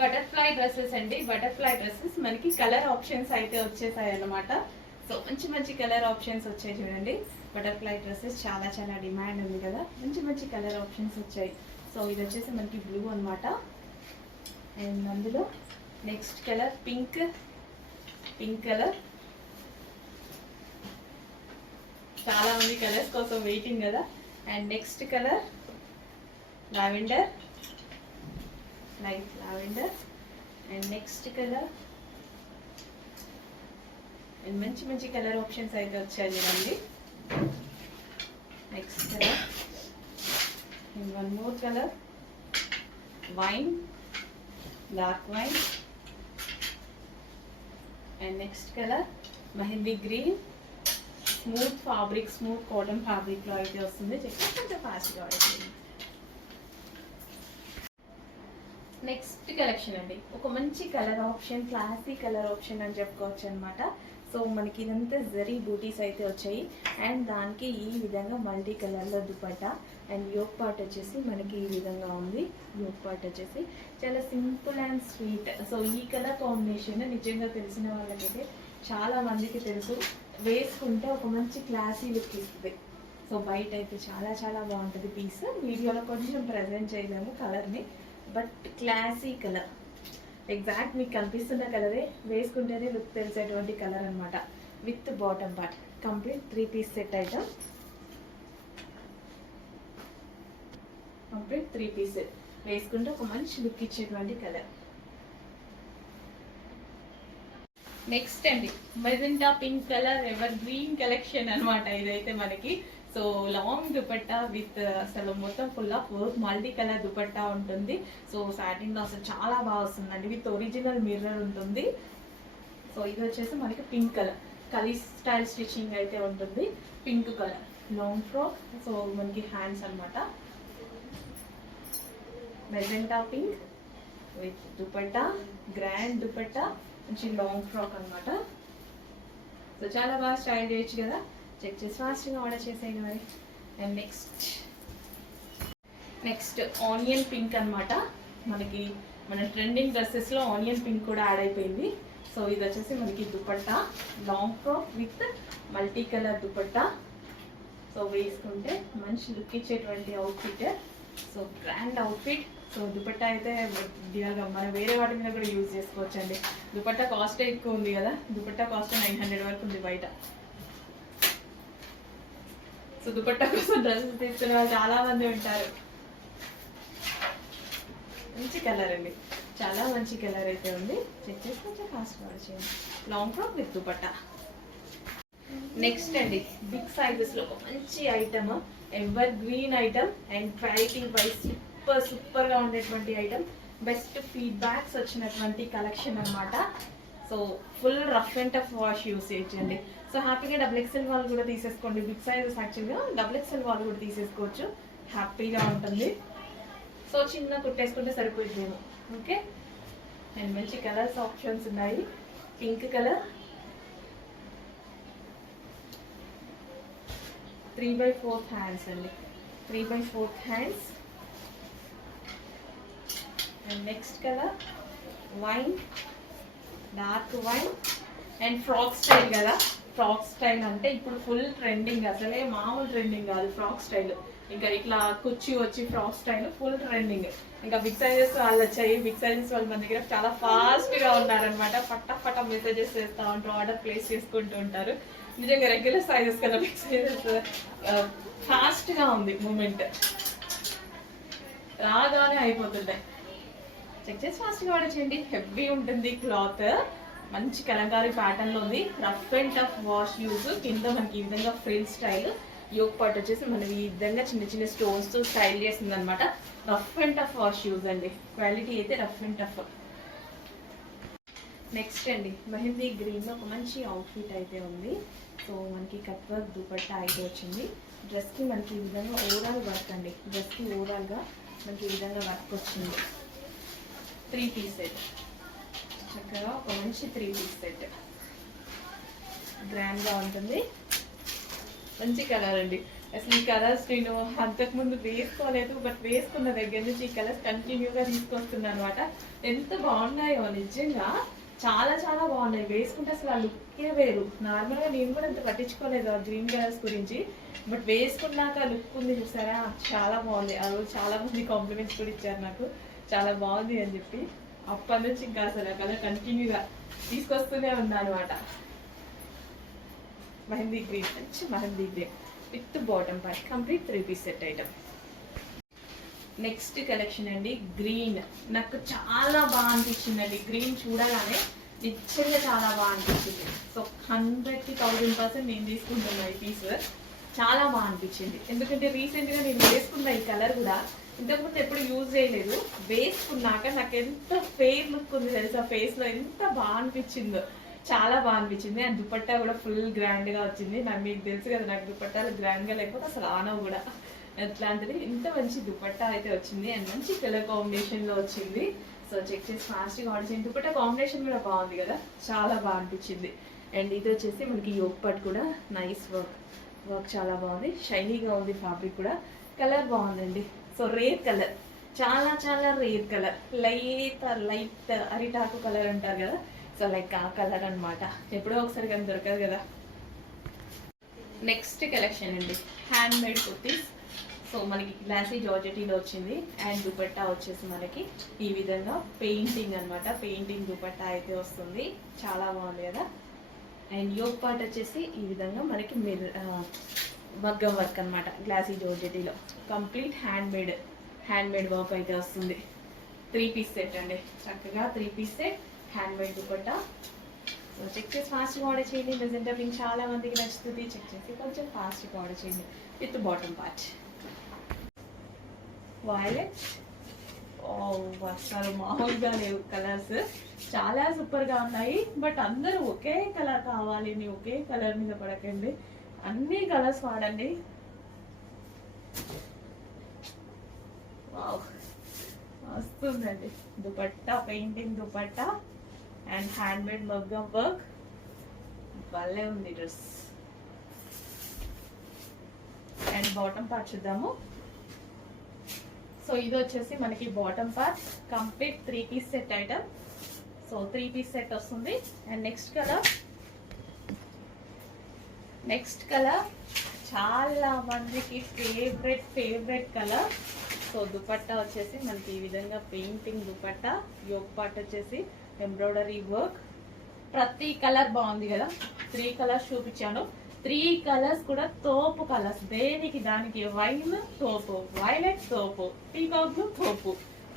Butterfly dresses అండి. Butterfly dresses మనకి colour options అయితే వచ్చేసాయి అన్నమాట. సో మంచి మంచి కలర్ ఆప్షన్స్ వచ్చాయి చూడండి. బటర్ఫ్లై డ్రెస్సెస్ చాలా చాలా డిమాండ్ ఉంది కదా, మంచి మంచి కలర్ ఆప్షన్స్ వచ్చాయి. సో ఇది వచ్చేసి మనకి బ్లూ అనమాట. అండ్ అందులో నెక్స్ట్ కలర్ పింక్ కలర్. చాలా మంది కలర్స్ కోసం వెయిటింగ్ కదా. And next colour lavender, light lavender. And next colour and మంచి మంచి కలర్ ఆప్షన్స్ అయితే వచ్చాయి చూడండి. Next colour and one more colour wine, dark wine. And next colour mehndi green. Smooth fabric, smooth cotton fabric లో అయితే వస్తుంది. Check కొంచెం ఫాస్ట్గా అవుతుంది. నెక్స్ట్ కలెక్షన్ అండి, ఒక మంచి colour option, classy colour option అని చెప్పుకోవచ్చు అనమాట. సో మనకి ఇదంతా జరీ బూటీస్ అయితే వచ్చాయి. అండ్ దానికి ఈ విధంగా మల్టీ కలర్లో దుపట్టా. అండ్ యోక్ పార్ట్ వచ్చేసి మనకి ఈ విధంగా ఉంది. యోక్ పార్ట్ వచ్చేసి చాలా సింపుల్ అండ్ స్వీట్. సో ఈ కలర్ కాంబినేషన్ నిజంగా తెలిసిన వాళ్ళకైతే చాలా మందికి తెలుసు. వేసుకుంటే ఒక మంచి క్లాసీ లుక్ ఇస్తుంది. సో బయట అయితే చాలా చాలా బాగుంటుంది పీస్. వీడియోలో కొంచెం ప్రజెంట్ చేయలేము కలర్ని, బట్ క్లాసీ కలర్. ఎగ్జాక్ట్ మీకు కనిపిస్తున్న కలరే, వేసుకుంటేనే లుక్ తెలిసేటువంటి కలర్ అనమాట. With bottom part complete 3 piece set item. Complete 3 piece set వేసుకుంటే ఒక మంచి లుక్ ఇచ్చేటువంటి కలర్. నెక్స్ట్ అండి magenta pink colour, evergreen collection అనమాట ఇదైతే మనకి. సో లాంగ్ దుపట్టా విత్ అసలు మొత్తం full of work, multi colour dupatta ఉంటుంది. సో సాటిన్ లో అసలు చాలా బాగా వస్తుందండి. విత్ ఒరిజినల్ మిర్రర్ ఉంటుంది. సో ఇది వచ్చేసి మనకి pink colour, kali style stitching అయితే ఉంటుంది. Pink colour long frock. So మనకి హ్యాండ్స్ అనమాట. Magenta pink with dupatta, grand dupatta, మంచి లాంగ్ ఫ్రాక్ అనమాట. సో చాలా బాగా స్టైల్ చేయొచ్చు కదా. చెక్ చేసి ఫాస్ట్గా ఆర్డర్ చేసేయండి మరి. అండ్ నెక్స్ట్ ఆనియన్ పింక్ అనమాట. మనకి మన ట్రెండింగ్ డ్రెస్సెస్లో ఆనియన్ పింక్ కూడా యాడ్ అయిపోయింది. సో ఇది వచ్చేసి మనకి dupatta, long frock with multi colour dupatta. So వేసుకుంటే మంచి లుక్ ఇచ్చేటువంటి outfit. So grand outfit. So dupatta అయితే మనం వేరే వాటి మీద కూడా యూజ్ చేసుకోవచ్చు అండి. దుపట్టా కాస్ట్ ఎక్కువ ఉంది కదా, దుపట్టా కాస్ట్ 900 వరకు ఉంది బయట. సో దుపట్టా కోసం డ్రెస్సెస్ తీసుకునే వాళ్ళు చాలా మంది ఉంటారు. మంచి కలర్ అండి, చాలా మంచి కలర్ అయితే ఉంది. చెక్ చేసి కొంచెం ఫాస్ట్ ఆర్డర్ చేయండి. Long frock with dupatta. Next అండి బిగ్ సైజెస్ లో ఒక మంచి item, ever green item and quality wise super గా ఉండేటువంటి ఐటమ్. బెస్ట్ ఫీడ్బ్యాక్స్ వచ్చినటువంటి కలెక్షన్ అనమాట. So full rough and tough wash usage అండి. సో హ్యాపీగా XXL వాళ్ళు కూడా తీసేసుకోండి. బిగ్ సైజెస్ యాక్చువల్గా XXL వాళ్ళు కూడా తీసేసుకోవచ్చు, హ్యాపీగా ఉంటుంది. సో చిన్న కుట్టేసుకుంటే సరిపోతుందేమో. ఓకే. అండ్ మంచి కలర్స్ ఆప్షన్స్ ఉన్నాయి. పింక్ కలర్ 3/4 హ్యాండ్స్ అండి, 3/4 hands. And next colour wine, dark wine. And frock style కదా, ఫ్రాక్ స్టైల్ అంటే ఇప్పుడు ఫుల్ ట్రెండింగ్, అసలే మామూలు ట్రెండింగ్ కాదు ఫ్రాక్ స్టైల్. ఇంకా ఇట్లా కుర్చీ వచ్చి ఫ్రాక్ స్టైల్ ఫుల్ ట్రెండింగ్. ఇంకా బిగ్ సైజెస్ వాళ్ళు వచ్చాయి. బిగ్ సైజెస్ వాళ్ళు మన దగ్గర చాలా ఫాస్ట్గా ఉన్నారనమాట. ఫట మెసేజెస్ చేస్తూ ఉంటారు, ఆర్డర్ ప్లేస్ చేసుకుంటూ ఉంటారు. నిజంగా రెగ్యులర్ సైజెస్ కదా, బిగ్ సైజెస్ ఫాస్ట్గా ఉంది మూమెంట్, రాగానే అయిపోతుంటాయి. చెక్ చేసి ఫాస్ట్గా ఆర్డర్ చేయండి. హెవీ ఉంటుంది క్లాత్, మంచి కలంకారీ ప్యాటర్న్లో ఉంది. Rough and tough wash use. కింద మనకి ఈ విధంగా ఫ్రిల్ స్టైల్. యోక్ పార్ట్ వచ్చేసి మనకి ఈ విధంగా చిన్న చిన్న స్టోన్స్తో స్టైల్ చేస్తుంది అనమాట. Rough and tough wash use అండి. క్వాలిటీ అయితే రఫ్ అండ్ టఫ్. నెక్స్ట్ అండి మెహందీ గ్రీన్లో ఒక మంచి అవుట్ఫిట్ అయితే ఉంది. సో మనకి కట్ వర్క్ దుపట్టా అయితే వచ్చింది. డ్రెస్కి మనకి ఈ విధంగా ఓవరాల్ వర్క్ అండి. డ్రెస్కి ఓవరాల్గా మనకి ఈ విధంగా వర్క్ వచ్చింది. 3 పీస్ సెట్, చక్కగా ఒక మంచి 3 పీస్ సెట్. గ్రాండ్గా ఉంటుంది, మంచి కలర్ అండి. అసలు ఈ కలర్స్ నేను అంతకుముందు వేసుకోలేదు, బట్ వేసుకున్న దగ్గర నుంచి ఈ కలర్స్ కంటిన్యూగా తీసుకొస్తున్నాను అనమాట. ఎంత బాగున్నాయో నిజంగా, చాలా చాలా బాగున్నాయి. వేసుకుంటే అసలు ఆ లుక్కే వేరు. నార్మల్గా నేను కూడా అంత పట్టించుకోలేదు ఆ గ్రీన్ కలర్స్ గురించి, బట్ వేసుకున్నాక లుక్ ఉంది చూసారా, చాలా బాగుంది. ఆ రోజు చాలా మంది కాంప్లిమెంట్స్ కూడా ఇచ్చారు నాకు, చాలా బాగుంది అని చెప్పి. అప్పటి నుంచి ఇంకా అసలు ఆ కలర్ కంటిన్యూగా తీసుకొస్తూనే ఉన్నా అనమాట. మెహందీ గ్రీన్, మంచి mehndi green with bottom part, complete 3 piece set item. Next collection అండి గ్రీన్. నాకు చాలా బాగా అనిపించిందండి గ్రీన్ చూడగానే, నిజంగా చాలా బాగా అనిపించింది. సో 100కి 1000% నేను తీసుకుంటున్నా ఈ పీస్. చాలా బాగా అనిపించింది, ఎందుకంటే రీసెంట్గా నేను వేసుకున్న ఈ కలర్ కూడా ఇంతకుముందు ఎప్పుడు యూజ్ చేయలేదు. వేసుకున్నాక నాకు ఎంత ఫెయిర్ లుక్ ఉంది తెలుసా, ఫేస్లో ఎంత బాగా అనిపించిందో, చాలా బాగా అనిపించింది. అండ్ దుపట్టా కూడా ఫుల్ గ్రాండ్గా వచ్చింది. నాకు మీకు తెలుసు కదా, నాకు దుపట్టాలు గ్రాండ్గా లేకపోతే అసలు ఆనవు కూడా. అట్లాంటిది ఇంత మంచి దుపట్టా అయితే వచ్చింది, అండ్ మంచి కలర్ కాంబినేషన్లో వచ్చింది. సో చెక్ చేసి ఫాస్ట్గా ఆర్డర్ చేయండి. దుపట్టా కాంబినేషన్ కూడా బాగుంది కదా, చాలా బాగా అనిపించింది. అండ్ ఇది వచ్చేసి మనకి యోగ్ పార్ట్ కూడా నైస్ వర్క్ చాలా బాగుంది, షైనీగా ఉంది ఫ్యాబ్రిక్ కూడా. కలర్ బాగుందండి. సో రేర్ కలర్, చాలా చాలా రేర్ కలర్, లైట్ అరిటాకు కలర్ అంటారు కదా, సో లైక్ ఆ కలర్ అనమాట. ఎప్పుడో ఒకసారి కానీ దొరకదు కదా. నెక్స్ట్ కలెక్షన్ అండి హ్యాండ్ మేడ్ కుర్తీస్. సో మనకి గ్లాసీ జార్జెటీలో వచ్చింది, అండ్ దుపట్టా వచ్చేసి మనకి ఈ విధంగా పెయింటింగ్ అనమాట. పెయింటింగ్ దుపట్టా అయితే వస్తుంది, చాలా బాగుంది కదా. అండ్ యోగ్ పార్ట్ వచ్చేసి ఈ విధంగా మనకి మగ్గం వర్క్ అనమాట, గ్లాసీ జార్జెటీలో కంప్లీట్ హ్యాండ్ మేడ్ వర్క్ అయితే వస్తుంది. 3 పీస్ సెట్ అండి, చక్కగా 3 piece set handmade dupatta. So check చేసి ఫాస్ట్గా ఆర్డర్ చేయండి. ప్రెజెంట్ మీకు చాలా మందికి నచ్చుతుంది, చెక్ చేసి కొంచెం ఫాస్ట్గా ఆర్డర్ చేయండి. With bottom part violet. అసలు మామూలుగా లేవు కలర్స్, చాలా సూపర్గా ఉన్నాయి. బట్ అందరూ ఒకే కలర్ కావాలి, ఒకే కలర్ మీద పడకండి, అన్ని కలర్స్ వాడండి. వస్తుందండి dupatta, painting dupatta and handmade మగ్గం వర్క్, భలే ఉంది డ్రెస్. అండ్ బాటమ్ పార్ట్ చూద్దాము. సో ఇది వచ్చేసి మనకి bottom part, complete 3 piece set item. So 3 piece set వస్తుంది. అండ్ నెక్స్ట్ కలర్ చాలా మందికి ఫేవరెట్ కలర్. సో దుపట్టా వచ్చేసి మనకి ఈ విధంగా పెయింటింగ్ దుపట్టా, యోగ్ పార్ట్ వచ్చేసి ఎంబ్రాయిడరీ వర్క్. ప్రతి కలర్ బాగుంది కదా, 3 కలర్స్ చూపించాను. 3 కలర్స్ కూడా తోపు కలర్స్, దేనికి దానికి. వైన్ తోపు, వైలెట్ తోపు, పీకాక్ బ్లూ తోపు,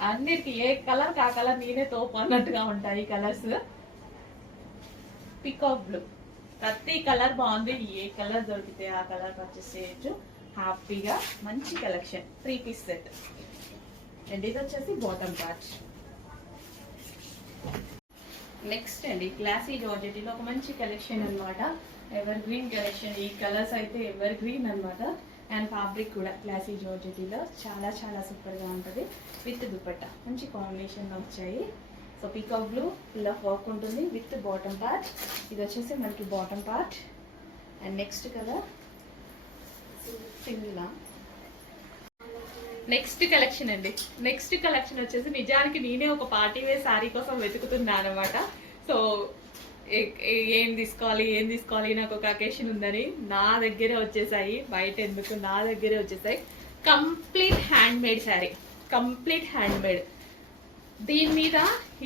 అన్నిటికీ ఏ కలర్ ఆ కలర్ నేనే తోపు అన్నట్టుగా ఉంటాయి ఈ కలర్స్. పీకాక్ బ్లూ, ప్రతి కలర్ బాగుంది. ఏ కలర్ దొరికితే ఆ కలర్ పర్చేస్ చేయొచ్చు హ్యాపీగా. మంచి కలెక్షన్, 3 పీస్ సెట్. అండ్ ఇది వచ్చేసి బాటమ్ పార్ట్. నెక్స్ట్ అండి క్లాసీ జార్జెటీలో ఒక మంచి కలెక్షన్ అనమాట, ఎవర్ గ్రీన్ కలెక్షన్. ఈ కలర్స్ అయితే ఎవర్ గ్రీన్ అనమాట. అండ్ ఫ్యాబ్రిక్ కూడా క్లాసీ జార్జెటీలో చాలా చాలా సూపర్గా ఉంటుంది. విత్ దుపట్టా మంచి కాంబినేషన్లో వచ్చాయి. సో పీకాక్ బ్లూ ఇలా వర్క్ ఉంటుంది విత్ బాటమ్ పార్ట్. ఇది వచ్చేసి మనకి bottom part. And next colour సింగిలా. నెక్స్ట్ కలెక్షన్ అండి, నెక్స్ట్ కలెక్షన్ వచ్చేసి నిజానికి నేనే ఒక పార్టీ వేర్ శారీ కోసం వెతుకుతున్నాను అనమాట. సో ఏం తీసుకోవాలి నాకు ఒక అకేషన్ ఉందని నా దగ్గరే వచ్చేసాయి, బయట ఎందుకు నా దగ్గరే వచ్చేసాయి. Complete hand made sari, complete hand made. దీని మీద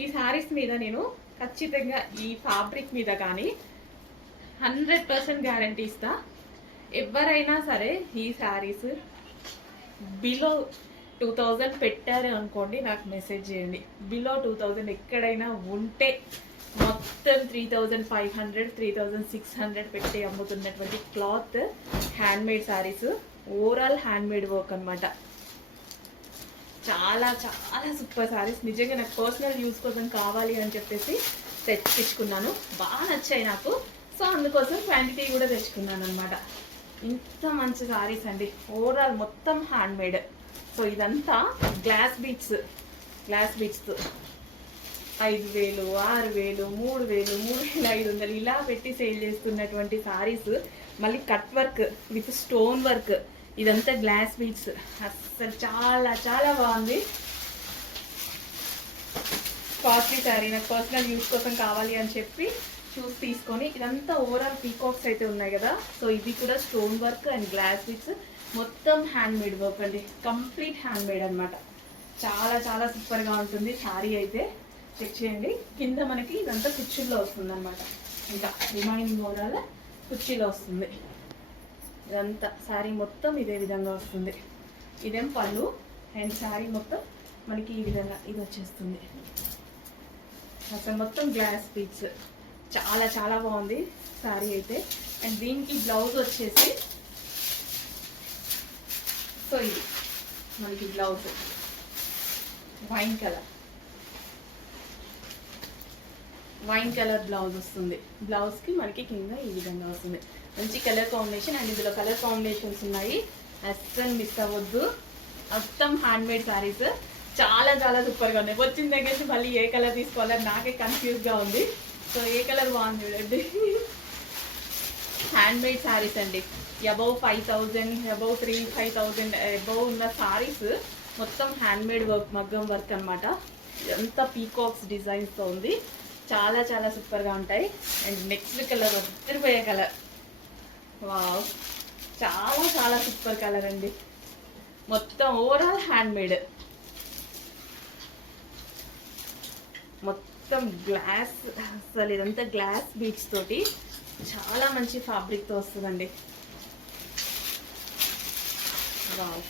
ఈ శారీస్ మీద నేను ఖచ్చితంగా ఈ ఫ్యాబ్రిక్ మీద కానీ 100% గ్యారంటీ ఇస్తా. ఎవరైనా సరే ఈ శారీస్ బిలో 2000 పెట్టారు అనుకోండి, నాకు మెసేజ్ చేయండి. బిలో 2000 ఎక్కడైనా ఉంటే మొత్తం 3500 3600 పెట్టి అమ్ముతున్నటువంటి cloth handmade saris, overall handmade work అనమాట. చాలా చాలా సూపర్ శారీస్. నిజంగా నాకు పర్సనల్ యూస్ కోసం కావాలి అని చెప్పేసి తెచ్చుకున్నాను, బాగా నచ్చాయి నాకు. సో అందుకోసం క్వాంటిటీ కూడా తెచ్చుకున్నాను అనమాట. ఇంత మంచి శారీస్ అండి, ఓవరాల్ మొత్తం హ్యాండ్ మేడ్. సో ఇదంతా గ్లాస్ బీట్స్ 5000, 6000, 3000, 3500 ఇలా పెట్టి సేల్ చేస్తున్నటువంటి శారీస్. మళ్ళీ cut work with stone work, ఇదంతా గ్లాస్ బీడ్స్, అసలు చాలా చాలా బాగుంది. కాస్ట్లీ శారీ, నాకు పర్సనల్ యూస్ కోసం కావాలి అని చెప్పి చూసి తీసుకొని, ఇదంతా ఓవరాల్ పీకాక్స్ అయితే ఉన్నాయి కదా. సో ఇది కూడా stone work and glass beads, మొత్తం హ్యాండ్ మేడ్ వర్క్ అండి, కంప్లీట్ హ్యాండ్ మేడ్ అనమాట. చాలా చాలా సూపర్గా ఉంటుంది శారీ అయితే. చెక్ చేయండి. కింద మనకి ఇదంతా కుర్చీల్లో వస్తుంది అనమాట, ఇంకా రిమైనింగ్ ఓవరాల్ కుర్చీలో వస్తుంది. ఇదంతా శారీ మొత్తం ఇదే విధంగా వస్తుంది. ఇదేం పళ్ళు అండ్ శారీ మొత్తం మనకి ఈ విధంగా ఇది వచ్చేస్తుంది. అసలు మొత్తం గ్లాస్ పీస్, చాలా చాలా బాగుంది శారీ అయితే. అండ్ దీనికి బ్లౌజ్ వచ్చేసి, సో ఇది మనకి బ్లౌజ్ వైన్ కలర్ బ్లౌజ్ వస్తుంది. బ్లౌజ్కి మనకి కింద ఈ విధంగా వస్తుంది. మంచి కలర్ కాంబినేషన్, అండ్ ఇందులో కలర్ కాంబినేషన్స్ ఉన్నాయి, అస్సలు మిస్ అవ్వద్దు. మొత్తం హ్యాండ్ మేడ్ శారీస్ చాలా చాలా సూపర్గా ఉన్నాయి. వచ్చిన దగ్గర నుంచి మళ్ళీ ఏ కలర్ తీసుకోవాలని నాకే కన్ఫ్యూజ్గా ఉంది. సో ఏ కలర్ బాగుంది చూడండి. హ్యాండ్ మేడ్ శారీస్ అండి, అబౌవ్ 5,000, అబౌవ్ 3,000-5,000 అబౌవ్ ఉన్న శారీస్ మొత్తం హ్యాండ్ మేడ్ వర్క్, మగ్గం వర్క్ అనమాట. ఎంత పీకాక్స్ డిజైన్స్తో ఉంది, చాలా చాలా సూపర్గా ఉంటాయి. అండ్ నెక్స్ట్ కలర్ తిరిపోయే కలర్, వావ్, చాలా చాలా సూపర్ కలర్ అండి. మొత్తం ఓవరాల్ హ్యాండ్ మేడ్, మొత్తం గ్లాస్, అసలు ఇదంతా గ్లాస్ బీడ్స్ తోటి చాలా మంచి ఫ్యాబ్రిక్తో వస్తుందండి. వావ్,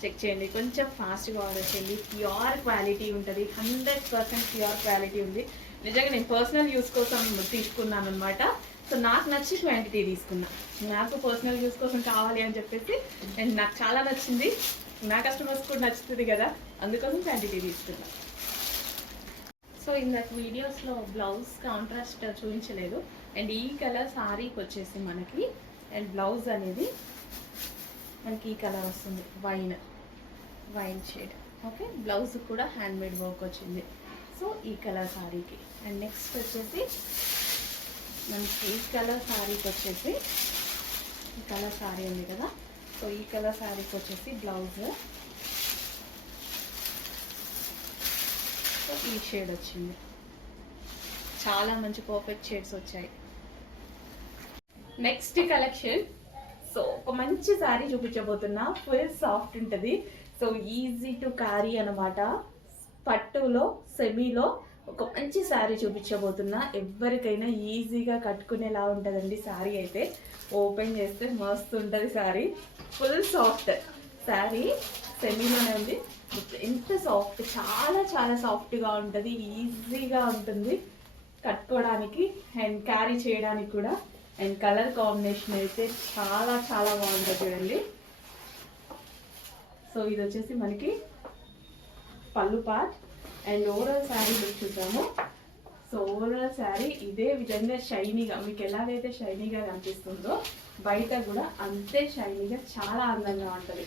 చెక్ చేయండి, కొంచెం ఫాస్ట్గా ఆర్డర్ చేయండి. ప్యూర్ క్వాలిటీ ఉంటుంది, 100% ప్యూర్ క్వాలిటీ ఉంది. నిజంగా నేను పర్సనల్ యూస్ కోసం తీసుకున్నాను అనమాట. సో నాకు నచ్చి క్వాంటిటీ తీసుకున్నా, నాకు పర్సనల్ యూస్ కోసం కావాలి అని చెప్పేసి, అండ్ నాకు చాలా నచ్చింది, నా కస్టమర్స్ కూడా నచ్చుతుంది కదా, అందుకోసం క్వాంటిటీ తీసుకున్నా. సో ఇందాక వీడియోస్లో బ్లౌజ్ కాంట్రాస్ట్ చూపించలేదు. అండ్ ఈ కలర్ శారీకి వచ్చేసి మనకి, అండ్ బ్లౌజ్ అనేది మనకి ఈ కలర్ వస్తుంది, వైన్ షేడ్. ఓకే, బ్లౌజ్ కూడా హ్యాండ్ మేడ్ వర్క్ వచ్చింది. సో ఈ కలర్ శారీకి. అండ్ నెక్స్ట్ వచ్చేసి మనకి ఈ కలర్ శారీకి వచ్చేసి, ఈ కలర్ శారీ ఉంది కదా, సో ఈ కలర్ శారీకి వచ్చేసి బ్లౌజ్ ఈ షేడ్ వచ్చింది. చాలా మంచి పర్ఫెక్ట్ షేడ్స్ వచ్చాయి. నెక్స్ట్ కలెక్షన్, సో ఒక మంచి శారీ చూపించబోతున్నా, ఫుల్ సాఫ్ట్ ఉంటుంది. సో ఈజీ టు క్యారీ అనమాట. పట్టులో సెమీలో ఒక మంచి శారీ చూపించబోతున్నా. ఎవరికైనా ఈజీగా కట్టుకునేలా ఉంటుందండి శారీ అయితే. ఓపెన్ చేస్తే మస్తు ఉంటుంది శారీ, ఫుల్ సాఫ్ట్ శారీ, సెమీలోనే ఉంది. ఎంత సాఫ్ట్, చాలా చాలా సాఫ్ట్గా ఉంటుంది, ఈజీగా ఉంటుంది కట్టుకోవడానికి అండ్ క్యారీ చేయడానికి కూడా. అండ్ కలర్ కాంబినేషన్ అయితే చాలా చాలా బాగుంటుంది చూడండి. సో ఇది వచ్చేసి మనకి పళ్ళు part. And overall sari look చూద్దాము. సో ఓవరాల్ శారీ ఇదే విధంగా షైనీగా, మీకు ఎలాగైతే షైనీగా కనిపిస్తుందో బయట కూడా అంతే షైనీగా, చాలా అందంగా ఉంటుంది.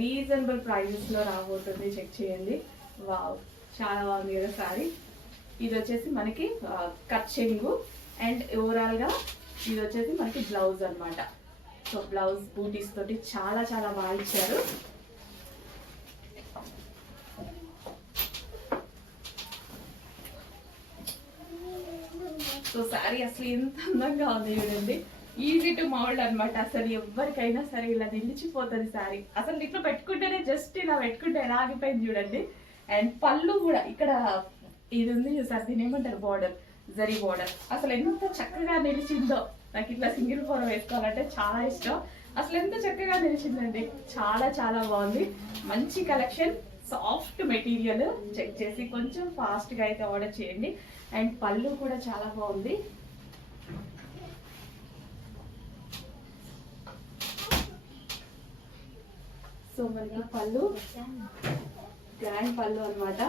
రీజనబుల్ ప్రైజెస్లో రాబోతుంది, చెక్ చేయండి. వావ్, చాలా బాగుంది కదా శారీ. ఇది వచ్చేసి మనకి కట్ చెంగు, అండ్ ఓవరాల్గా ఇది వచ్చేసి మనకి బ్లౌజ్ అనమాట. సో బ్లౌజ్ బూటీస్ తోటి చాలా చాలా బాగా ఇచ్చారు. సో శారీ అసలు ఎంత అందంగా ఉంది చూడండి. ఈజీ టు మౌల్డ్ అనమాట. అసలు ఎవరికైనా సరే ఇలా నిలిచిపోతుంది శారీ. అసలు ఇట్లా పెట్టుకుంటేనే, జస్ట్ ఇలా పెట్టుకుంటే ఎలా ఆగిపోయింది చూడండి. అండ్ పళ్ళు కూడా ఇక్కడ ఇది ఉంది చూసారు, దీని ఏమంటారు, బార్డర్, జరీ బార్డర్. అసలు ఎంత చక్కగా నిలిచిందో. నాకు ఇట్లా సింగిల్ ఫోర్ వేసుకోవాలంటే చాలా ఇష్టం. అసలు ఎంత చక్కగా నిలిచిందండి, చాలా చాలా బాగుంది. మంచి కలెక్షన్, సాఫ్ట్ మెటీరియల్. చెక్ చేసి కొంచెం ఫాస్ట్గా అయితే ఆర్డర్ చేయండి. అండ్ పళ్ళు కూడా చాలా బాగుంది. సో మనకి పళ్ళు గ్రాండ్ పళ్ళు అనమాట.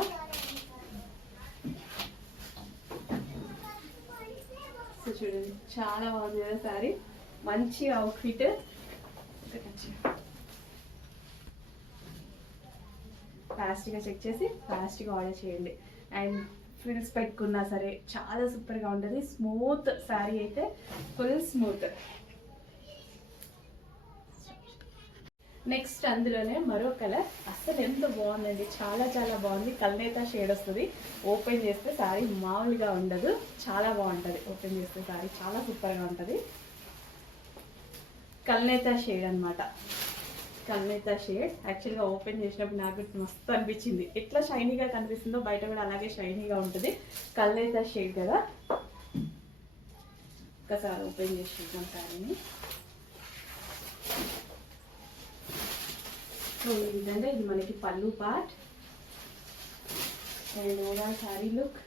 సో చూడండి, చాలా బాగుంది కదా శారీ, మంచి అవుట్ఫిట్. ఫాస్ట్గా చెక్ చేసి ఫాస్ట్గా ఆర్డర్ చేయండి. అండ్ ఫ్రిల్స్ పెట్టుకున్నా సరే చాలా సూపర్గా ఉంటుంది. స్మూత్ శారీ అయితే, ఫుల్ స్మూత్. నెక్స్ట్ అందులోనే మరో కలర్, అస్సలు ఎంత బాగుందండి, చాలా చాలా బాగుంది. కల్నేత షేడ్ వస్తుంది. ఓపెన్ చేస్తే సారీ మామూలుగా ఉండదు, చాలా బాగుంటుంది. ఓపెన్ చేస్తే సారీ చాలా సూపర్గా ఉంటుంది. కల్నేత షేడ్ అనమాట. కల్నేత షేడ్ యాక్చువల్గా ఓపెన్ చేసినప్పుడు నాకు మస్తు అనిపించింది. ఎట్లా షైనీగా కనిపిస్తుందో బయట కూడా అలాగే షైనీగా ఉంటుంది. కల్నేత షేడ్ కదా. ఒకసారి ఓపెన్ చేసి చూద్దాం సారీని. సో ఈ విధంగా ఇది మనకి పళ్ళు part and overall sari look.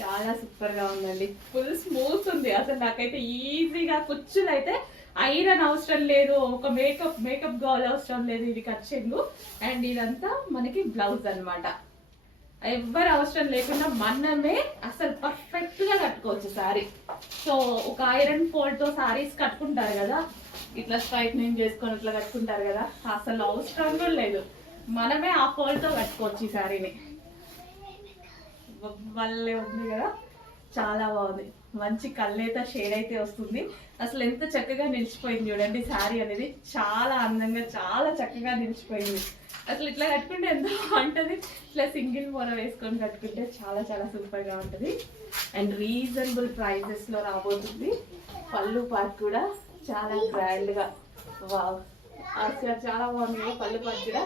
చాలా సూపర్గా ఉందండి. ఫుల్ స్మూత్ ఉంది. అసలు నాకైతే ఈజీగా కుచ్చులు అయితే ఐరన్ అవసరం లేదు, ఒక మేకప్ గౌల్ అవసరం లేదు. ఇది కచ్చింగు అండ్ ఇదంతా మనకి బ్లౌజ్ అనమాట. ఎవ్వరు అవసరం లేకుండా మనమే అసలు పర్ఫెక్ట్ గా కట్టుకోవచ్చు సారీ. సో ఒక ఐరన్ ఫోల్డ్ తో సారీస్ కట్టుకుంటారు కదా, ఇట్లా స్ట్రైట్నింగ్ చేసుకొని ఇట్లా కట్టుకుంటారు కదా, అసలు అవసరం కూడా లేదు. మనమే ఆ ఫోల్డ్ తో కట్టుకోవచ్చు ఈ సారీని. వల్లే ఉంది కదా, చాలా బాగుంది. మంచి కల్నేత షేడ్ అయితే వస్తుంది. అసలు ఎంత చక్కగా నిలిచిపోయింది చూడండి శారీ అనేది. చాలా అందంగా చాలా చక్కగా నిలిచిపోయింది. అసలు ఇట్లా కట్టుకుంటే ఎంత బాగుంటుంది. ఇట్లా సింగిల్ మూర వేసుకొని కట్టుకుంటే చాలా చాలా సూపర్గా ఉంటుంది. అండ్ రీజనబుల్ ప్రైజెస్లో రాబోతుంది. పళ్ళు పార్ట్ కూడా చాలా గ్రాండ్గా. వావ్, అసలు చాలా బాగుంది కదా. పళ్ళు పార్ట్ కూడా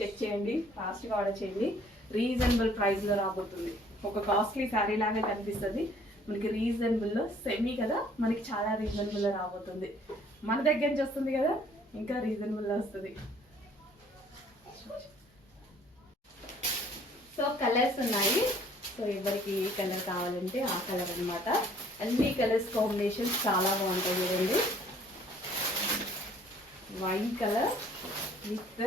చెక్ చేయండి, ఫాస్ట్గా ఆర్డర్ చేయండి. రీజనబుల్ ప్రైస్లో రాబోతుంది. ఒక కాస్ట్లీ శారీ లాగా కనిపిస్తుంది, మనకి రీజనబుల్లో సెమీ కదా, మనకి చాలా రీజనబుల్లో రాబోతుంది. మన దగ్గర నుంచి వస్తుంది కదా, ఇంకా రీజనబుల్లో వస్తుంది. సో కలర్స్ ఉన్నాయి. సో ఎవరికి ఏ కలర్ కావాలంటే ఆ కలర్ అనమాట. అన్ని కలర్స్ కాంబినేషన్స్ చాలా బాగుంటాయి చూడండి. వైన్ కలర్ విత్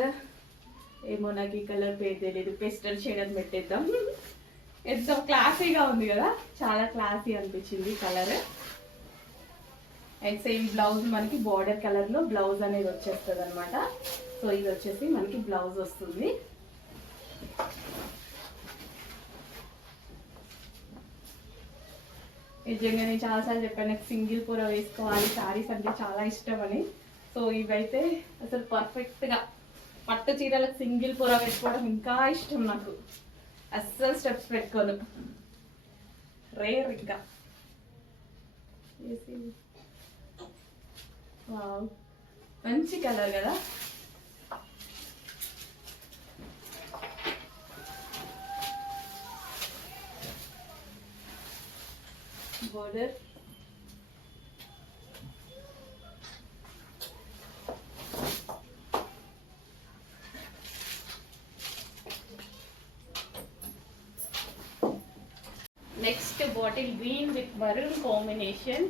ఏమో నాకు ఈ కలర్ పేరు తెలియదు, పెస్టల్ షేడ్ అని పెట్టేద్దాం. ఎంతో క్లాసీగా ఉంది కదా, చాలా క్లాసీ అనిపించింది కలర్. అండ్ సేమ్ బ్లౌజ్ మనకి బార్డర్ కలర్లో బ్లౌజ్ అనేది వచ్చేస్తుంది అనమాట. సో ఇది వచ్చేసి మనకి బ్లౌజ్ వస్తుంది. నిజంగా నేను చాలాసార్లు చెప్పాను, నాకు సింగిల్ పూర వేసుకోవాలి శారీస్ అంటే చాలా ఇష్టం అని. సో ఇవైతే అసలు పర్ఫెక్ట్గా పట్టు చీరలకు సింగిల్ పూర పెట్టుకోవడం ఇంకా ఇష్టం నాకు. అస్సలు స్టెప్స్ పెట్టుకోను, రేర్ ఇంకా. మంచి కలర్ కదా. Border next bottle green with maroon combination.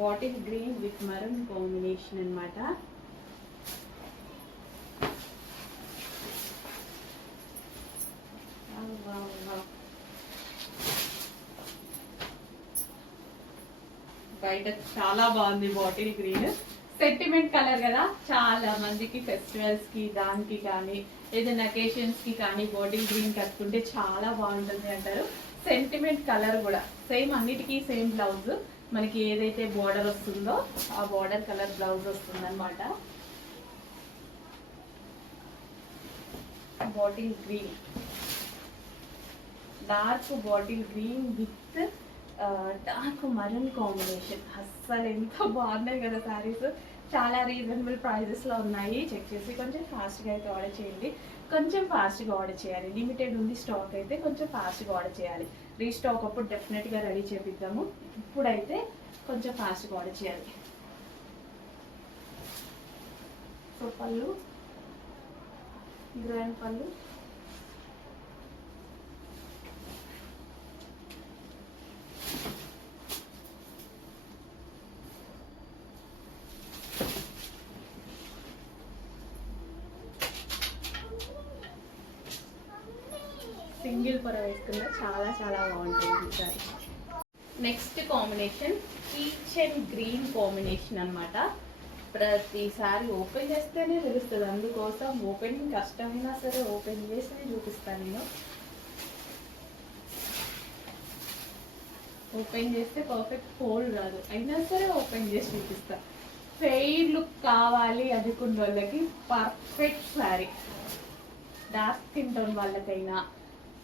Bottle green with maroon combination అనమాట. బయట చాలా బాగుంది బాటిల్ గ్రీన్. సెంటిమెంట్ కలర్ కదా, చాలా మందికి ఫెస్టివల్స్ కి దానికి కానీ ఏదైనా అకేషన్స్ కి కానీ బాటిల్ గ్రీన్ కట్టుకుంటే చాలా బాగుంటుంది అంటారు. సెంటిమెంట్ కలర్ కూడా సేమ్, అన్నిటికీ సేమ్ బ్లౌజ్. మనకి ఏదైతే బార్డర్ వస్తుందో ఆ బార్డర్ కలర్ బ్లౌజ్ వస్తుంది అనమాట. Bottle green, dark bottle green with dark maroon combination. అస్సలు ఎంత బాగున్నాయి కదా శారీస్. చాలా రీజనబుల్ ప్రైజెస్లో ఉన్నాయి. చెక్ చేసి కొంచెం ఫాస్ట్గా అయితే ఆర్డర్ చేయండి. కొంచెం ఫాస్ట్గా ఆర్డర్ చేయాలి. లిమిటెడ్ ఉంది స్టాక్ అయితే, కొంచెం ఫాస్ట్గా ఆర్డర్ చేయాలి. రీస్టాక్ అప్పుడు డెఫినెట్గా రెడీ చేపిద్దాము. ఇప్పుడైతే కొంచెం ఫాస్ట్గా ఆర్డర్ చేయాలి. సో పళ్ళు గ్రాండ్ పళ్ళు, సింగిల్ పొర వేసుకున్నా చాలా చాలా బాగుంటుంది sorry. Next combination peach and green combination అనమాట. ప్రతిసారి ఓపెన్ చేస్తేనే తెలుస్తుంది, అందుకోసం ఓపెనింగ్ కష్టమైనా సరే ఓపెన్ చేసి చూపిస్తాను నేను. ఓపెన్ చేస్తే పర్ఫెక్ట్ ఫోల్డ్ రాదు, అయినా సరే ఓపెన్ చేసి చూపిస్తా. ఫెయిర్ లుక్ కావాలి అనుకున్న వాళ్ళకి perfect sari. Dark skin tone వాళ్ళకైనా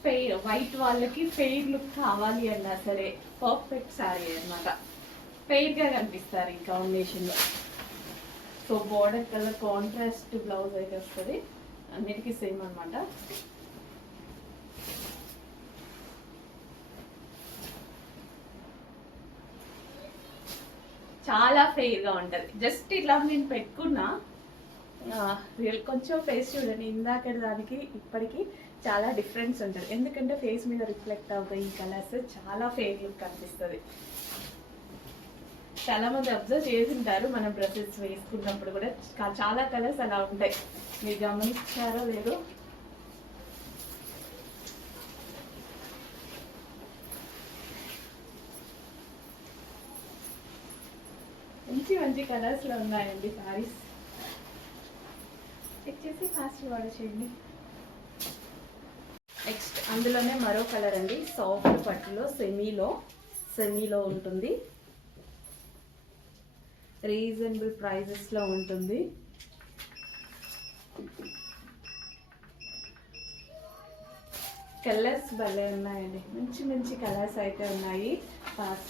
ఫెయిర్ వైట్ వాళ్ళకి ఫెయిర్ లుక్ కావాలి అన్నా సరే పర్ఫెక్ట్ శారీ అనమాట. ఫెయిర్గా కనిపిస్తారు ఈ కాంబినేషన్లో. So border colour contrast blouse అయితే వస్తుంది, అన్నిటికీ సేమ్ అనమాట. చాలా ఫెయిర్గా ఉంటుంది. జస్ట్ ఇట్లా నేను పెట్టుకున్నా కొంచెం ఫేస్ చూడండి, ఇందాక దానికి ఇప్పటికీ చాలా డిఫరెన్స్ ఉంటుంది. ఎందుకంటే ఫేస్ మీద రిఫ్లెక్ట్ అవుతాయి ఈ కలర్స్, చాలా ఫెయిర్ లుక్ కనిపిస్తుంది. చాలా మంది అబ్జర్వ్ చేసింటారు మనం డ్రెస్సెస్ వేసుకున్నప్పుడు కూడా చాలా కలర్స్ అలా ఉంటాయి, మీరు గమనించారో లేదో. మంచి మంచి కలర్స్లో ఉన్నాయండి సారీస్. చెక్ చేసి ఫాస్ట్ ఆర్డర్ చేయండి. నెక్స్ట్ అందులోనే మరో కలర్ అండి, సాఫ్ట్ పట్టులో సెమీలో ఉంటుంది, రీజనబుల్ ప్రైజెస్లో ఉంటుంది. కలర్స్ భలే ఉన్నాయండి, మంచి మంచి కలర్స్ అయితే ఉన్నాయి.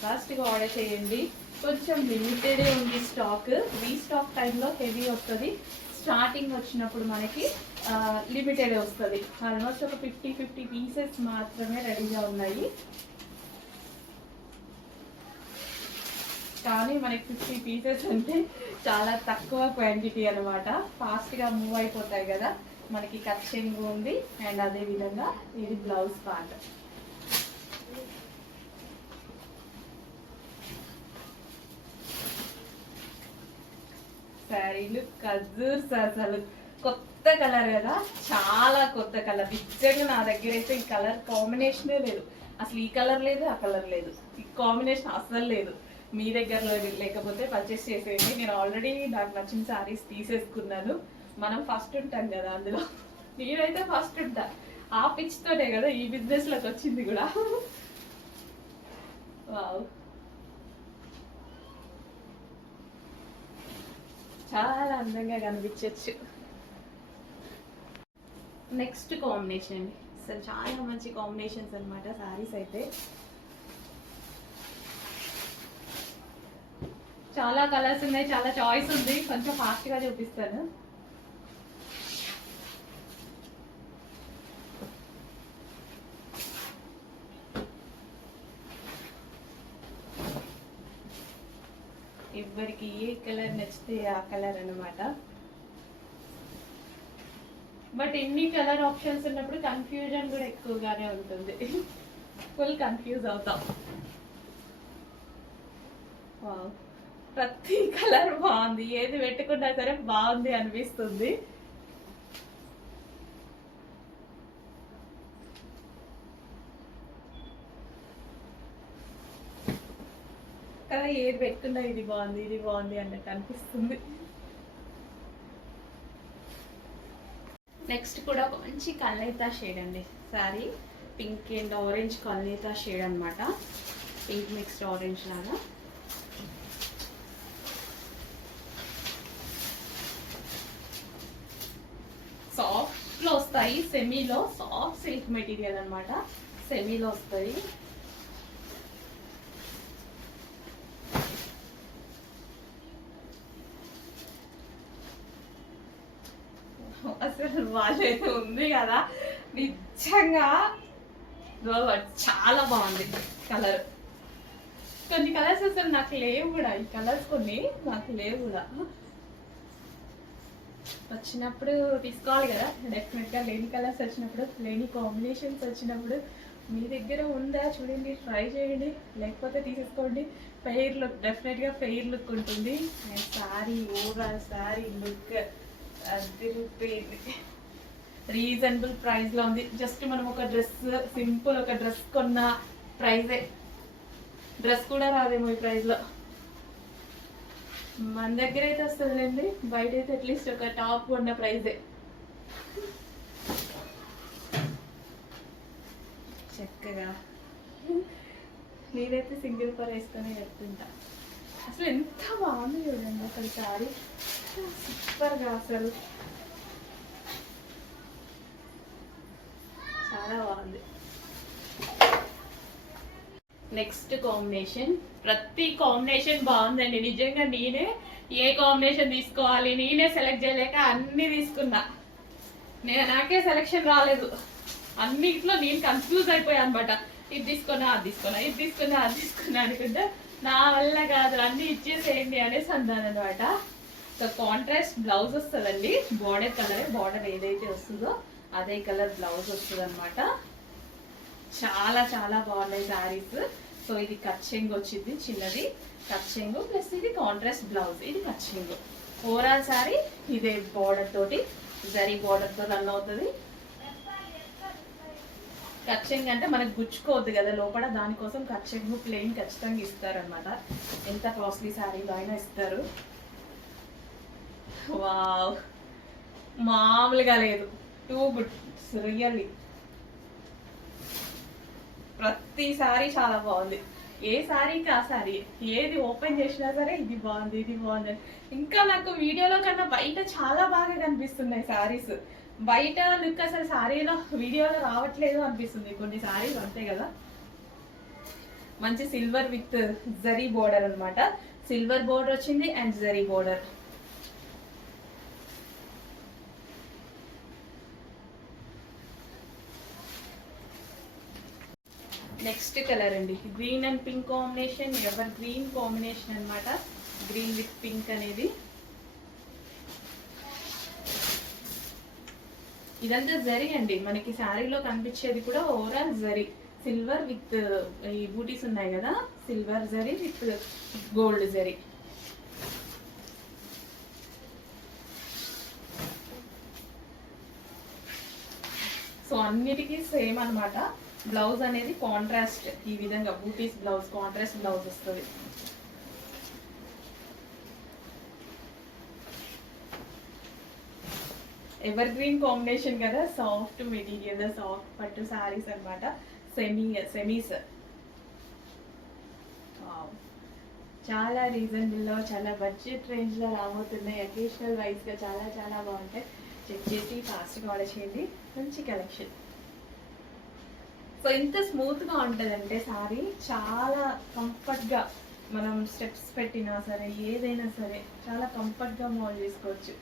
ఫాస్ట్గా ఆర్డర్ చేయండి. కొంచెం లిమిటెడే ఉంది స్టాక్, రీస్టాక్ టైంలో హెవీ వస్తుంది. స్టార్టింగ్ వచ్చినప్పుడు మనకి లిమిటెడ్ వస్తుంది. ఆల్మోస్ట్ ఒక 50 పీసెస్ మాత్రమే రెడీగా ఉన్నాయి, కానీ మనకి 50 పీసెస్ అంటే చాలా తక్కువ క్వాంటిటీ అనమాట. ఫాస్ట్గా మూవ్ అయిపోతాయి కదా. మనకి కచ్చింగ్ ఉంది అండ్ అదే విధంగా ఇది బ్లౌజ్ పార్ట్. శారీలు కజూర్స్ అసలు కొత్త కలర్ కదా, చాలా కొత్త కలర్. నిజంగా నా దగ్గర అయితే ఈ కలర్ కాంబినేషనే లేదు. అసలు ఈ కలర్ లేదు, ఆ కలర్ లేదు, ఈ కాంబినేషన్ అసలు లేదు. మీ దగ్గరలో లేకపోతే పర్చేస్ చేసేయండి. నేను ఆల్రెడీ నాకు నచ్చిన శారీస్ తీసేసుకున్నాను. మనం ఫస్ట్ ఉంటాం కదా అందులో, నేనైతే ఫస్ట్ ఉంటా. ఆ పిచ్తోనే కదా ఈ బిజినెస్లోకి వచ్చింది కూడా. వావ్, చాలా అందంగా కనిపించవచ్చు. నెక్స్ట్ కాంబినేషన్ అండి, అసలు చాలా మంచి కాంబినేషన్స్ అనమాట శారీస్ అయితే. చాలా కలర్స్ ఉన్నాయి, చాలా చాయిస్ ఉంది. కొంచెం ఫాస్ట్గా చూపిస్తాను. ఎవరికి ఏ కలర్ నచ్చితే ఆ కలర్ అనమాట. బట్ ఎన్ని కలర్ ఆప్షన్స్ ఉన్నప్పుడు కన్ఫ్యూజన్ కూడా ఎక్కువగానే ఉంటుంది, ఫుల్ కన్ఫ్యూజ్ అవుతాం. ప్రతి కలర్ బాగుంది, ఏది పెట్టుకున్నా సరే బాగుంది అనిపిస్తుంది. కదా, ఏది పెట్టుకున్నా ఇది బాగుంది అన్నట్టు అనిపిస్తుంది. నెక్స్ట్ కూడా ఒక మంచి కల్నేతా షేడ్ అండి సారీ, పింక్ అండ్ ఆరెంజ్ కల్నేతా షేడ్ అనమాట. పింక్ మిక్స్డ్ ఆరెంజ్ లాగా. సాఫ్ట్లో వస్తాయి, సెమీలో సాఫ్ట్ సిల్క్ మెటీరియల్ అనమాట, సెమీలో వస్తాయి. అసలు వాళ్ళైతే ఉంది కదా నిజంగా చాలా బాగుంది కలర్. కొన్ని కలర్స్ అసలు నాకు లేవు కూడా, ఈ కలర్స్ కొన్ని నాకు లేవు కూడా. వచ్చినప్పుడు తీసుకోవాలి కదా డెఫినెట్గా. లేని కలర్స్ వచ్చినప్పుడు, లేని కాంబినేషన్స్ వచ్చినప్పుడు మీ దగ్గర ఉందా చూడండి, ట్రై చేయండి, లేకపోతే తీసేసుకోండి. ఫెయిర్ లుక్, డెఫినెట్గా ఫెయిర్ లుక్ ఉంటుంది. And sari overall sari look అదిరిపోయింది. రీజనబుల్ ప్రైస్లో ఉంది. జస్ట్ మనం ఒక డ్రెస్, సింపుల్ ఒక డ్రెస్ కొన్న ప్రైజే, డ్రెస్ కూడా రాదేమో ఈ ప్రైస్లో. మన దగ్గర అయితే వస్తుందిలేండి, బయట అయితే అట్లీస్ట్ ఒక టాప్ ఉన్న ప్రైజే. చక్కగా నేనైతే సింగిల్ పర్ వేసుకొని కట్టుకుంటా. అసలు ఎంత బాగుంది చూడండి అసలు సారీ, సూపర్గా అసలు చాలా బాగుంది. నెక్స్ట్ కాంబినేషన్, ప్రతి కాంబినేషన్ బాగుందండి నిజంగా. నేనే ఏ కాంబినేషన్ తీసుకోవాలి నేనే సెలెక్ట్ చేయలేక అన్నీ తీసుకున్నా. నాకే సెలెక్షన్ రాలేదు, అన్నిట్లో నేను కన్ఫ్యూజ్ అయిపోయా అనమాట. ఇది తీసుకున్నా అది తీసుకున్నా, ఇది తీసుకున్నా అది తీసుకున్నా అనుకుంటా. నా వల్ల కాదు అన్నీ ఇచ్చేసేయండి అనేసి అన్నాను అనమాట. సో కాంట్రాస్ట్ బ్లౌజ్ వస్తుందండి, బార్డర్ కలర్, బార్డర్ ఏదైతే వస్తుందో అదే కలర్ బ్లౌజ్ వస్తుంది అనమాట. చాలా చాలా బాగున్నాయి శారీస్. సో ఇది కట్ చెంగు వచ్చింది, చిన్నది కట్ చెంగు, ప్లస్ ఇది కాంట్రాస్ట్ బ్లౌజ్, ఇది కట్ చెంగు. ఓవరాల్ శారీ ఇదే బార్డర్ తోటి, జరీ బార్డర్ తో రన్ అవుతుంది. కట్ చెంగు అంటే మనకు గుచ్చుకోవద్దు కదా లోపల, దానికోసం కట్ చెంగు ప్లెయిన్ ఖచ్చితంగా ఇస్తారనమాట. ఎంత కాస్ట్లీ శారీలో అయినా ఇస్తారు. వావ్, మామూలుగా లేదు, టూ గుడ్ రియల్లీ. ప్రతి సారీ చాలా బాగుంది, ఏ సారీకి ఆ సారీ, ఏది ఓపెన్ చేసినా సరే ఇది బాగుంది ఇది బాగుంది. ఇంకా నాకు వీడియోలో కన్నా బయట చాలా బాగా కనిపిస్తున్నాయి సారీస్. బయట లుక్ అసలు సారీలో వీడియోలో రావట్లేదు అనిపిస్తుంది కొన్ని సారీస్, అంతే కదా. మంచి సిల్వర్ విత్ జరీ బోర్డర్ అనమాట, సిల్వర్ బోర్డర్ వచ్చింది and zari border. Next colour అండి, green and pink combination, evergreen combination అనమాట. గ్రీన్ విత్ పింక్ అనేది, ఇదంతా జరీ అండి. మనకి శారీలో కనిపించేది కూడా ఓవరాల్ జరీ, సిల్వర్ విత్ ఈ బూటీస్ ఉన్నాయి కదా, silver zari with gold zari. So అన్నిటికీ సేమ్ అనమాట. బ్లౌజ్ అనేది కాంట్రాస్ట్, ఈ విధంగా బూటీస్ బ్లౌజ్, కాంట్రాస్ట్ బ్లౌజ్ వస్తుంది. ఎవర్ గ్రీన్ కాంబినేషన్ కదా, సాఫ్ట్ మెటీరియల్, సాఫ్ట్ పట్టు సారీస్ అనమాట, సెమీస్. చాలా రీజనబుల్లో, చాలా బడ్జెట్ రేంజ్లో రాబోతున్నాయి. అకేషనల్ వైజ్గా చాలా చాలా బాగుంటాయి. చెక్ చేసి ఫాస్ట్గా ఆర్డర్ చేయండి, మంచి కలెక్షన్. సో ఎంత స్మూత్గా ఉంటుందంటే సారీ, చాలా కంఫర్ట్గా మనం స్టెప్స్ పెట్టినా సరే ఏదైనా సరే చాలా కంఫర్ట్గా మోల్డ్ చేసుకోవచ్చు,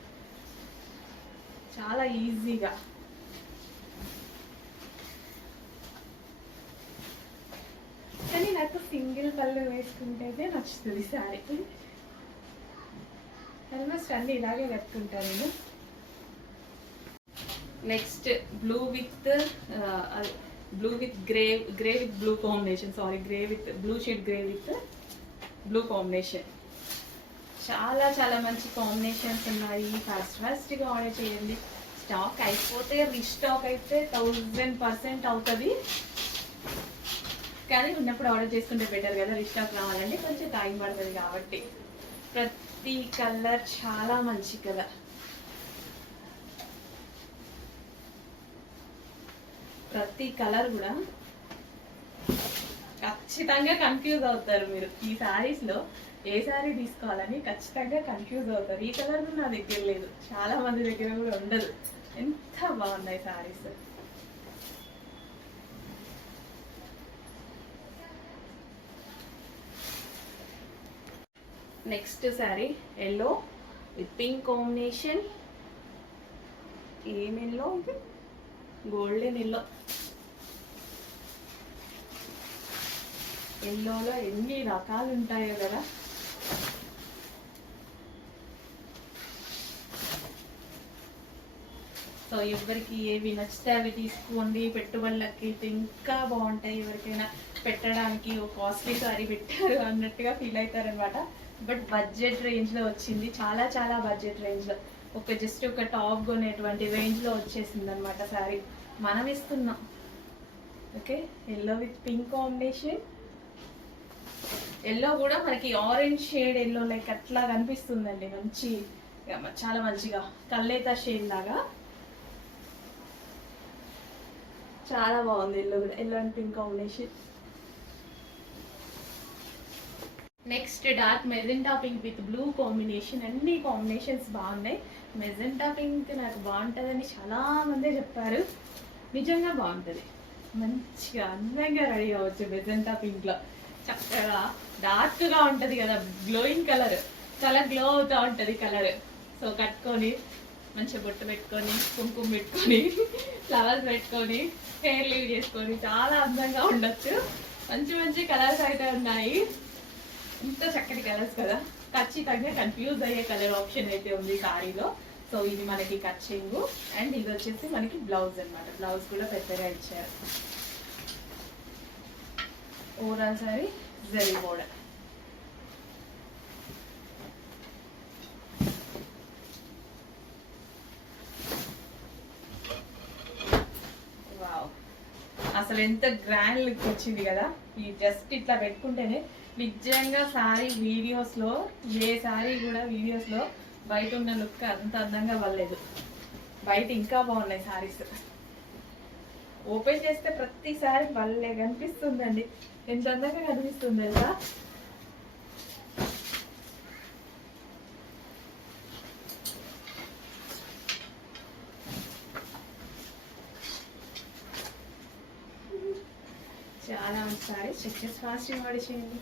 చాలా ఈజీగా. కానీ నాకు సింగిల్ పళ్ళు వేసుకుంటే నచ్చుతుంది శారీ. ఆల్మోస్ట్ అన్ని ఇలాగే కట్టుకుంటాను నేను. Next blue with grey with blue combination, sorry grey with blue shade, grey with blue combination. చాలా చాలా మంచి కాంబినేషన్స్ ఉన్నాయి. ఫాస్ట్గా ఆర్డర్ చేయండి, స్టాక్ అయిపోతే రీస్టాక్ అయితే 1000% అవుతుంది. కానీ ఉన్నప్పుడు ఆర్డర్ చేసుకుంటే బెటర్ కదా, రీస్టాక్ రావాలంటే కొంచెం టైం పడుతుంది కాబట్టి. ప్రతి కలర్ చాలా మంచి కలర్, ప్రతి కలర్ కూడా ఖచ్చితంగా కన్ఫ్యూజ్ అవుతారు మీరు. ఈ శారీస్లో ఏ శారీ తీసుకోవాలని ఖచ్చితంగా కన్ఫ్యూజ్ అవుతారు. ఈ కలర్ నా దగ్గర లేదు, చాలా మంది దగ్గర కూడా ఉండదు. ఎంత బాగున్నాయి saris. Next sari yellow with pink combination. ఏం ఎల్లో ఇది, గోల్డెన్ ఎల్లో. ఎల్లోలో ఎన్ని రకాలు ఉంటాయో కదా. సో ఎవరికి ఏవి నచ్చితే అవి తీసుకోండి, పెట్టుబడులకి ఇంకా బాగుంటాయి. ఎవరికైనా పెట్టడానికి ఒక కాస్ట్లీ సారీ పెట్టారు అన్నట్టుగా ఫీల్ అవుతారనమాట. బట్ బడ్జెట్ రేంజ్లో వచ్చింది, చాలా చాలా బడ్జెట్ రేంజ్లో. జస్ట్ ఒక టాప్ కొనేటువంటి రేంజ్లో వచ్చేసింది అనమాట సారీ, మనం ఇస్తున్నాం. Okay, yellow with pink combination. Yellow కూడా మనకి ఆరెంజ్ షేడ్ ఎల్లో లైక్ అట్లా కనిపిస్తుందండి, మంచి చాలా మంచిగా కల్లేత షేడ్ లాగా. చాలా బాగుంది ఎల్లో కూడా, yellow and pink combination. Next dark magenta pink with blue combination. అన్ని కాంబినేషన్స్ బాగున్నాయి. మెజెంటా పింక్ నాకు బాగుంటుందని చాలా మంది చెప్పారు. నిజంగా బాగుంటుంది. మంచిగా అందంగా రెడీ అవ్వచ్చు మెజెంటా పింక్లో. చక్కగా డార్క్గా ఉంటుంది కదా, గ్లోయింగ్ కలర్, చాలా గ్లో అవుతూ ఉంటుంది కలర్. సో కట్టుకొని మంచిగా బొట్టు పెట్టుకొని కుంకుమ పెట్టుకొని ఫ్లవర్స్ పెట్టుకొని హెయిర్ లీవ్ చేసుకొని చాలా అందంగా ఉండొచ్చు. మంచి మంచి కలర్స్ అయితే ఉన్నాయి. ఇంత చక్కటి కలర్స్ కదా, ఖచ్చితంగా కన్ఫ్యూజ్ అయ్యే కలర్ ఆప్షన్ అయితే ఉంది సారీలో. సో ఇది మనకి కచ్చింగ్ అండ్ ఇది వచ్చేసి మనకి బ్లౌజ్ అనమాట. బ్లౌజ్ కూడా పెద్దగా ఇచ్చారు. Overall sorry zari border. అసలు ఎంత గ్రాండ్ లుక్ వచ్చింది కదా. ఈ జస్ట్ ఇట్లా పెట్టుకుంటేనే నిజంగా సారీ వీడియోస్లో, ఏ సారీ కూడా వీడియోస్లో బయట ఉన్న లుక్ అంత అందంగా అవ్వలేదు. బయట ఇంకా బాగున్నాయి సారీస్. ఓపెన్ చేస్తే ప్రతిసారి భలే కనిపిస్తుందండి. ఎంత అందంగా కనిపిస్తుంది కదా. చాలా మంచి సారీస్. చెక్ చేసి ఫాస్ట్గా పడిచేయండి.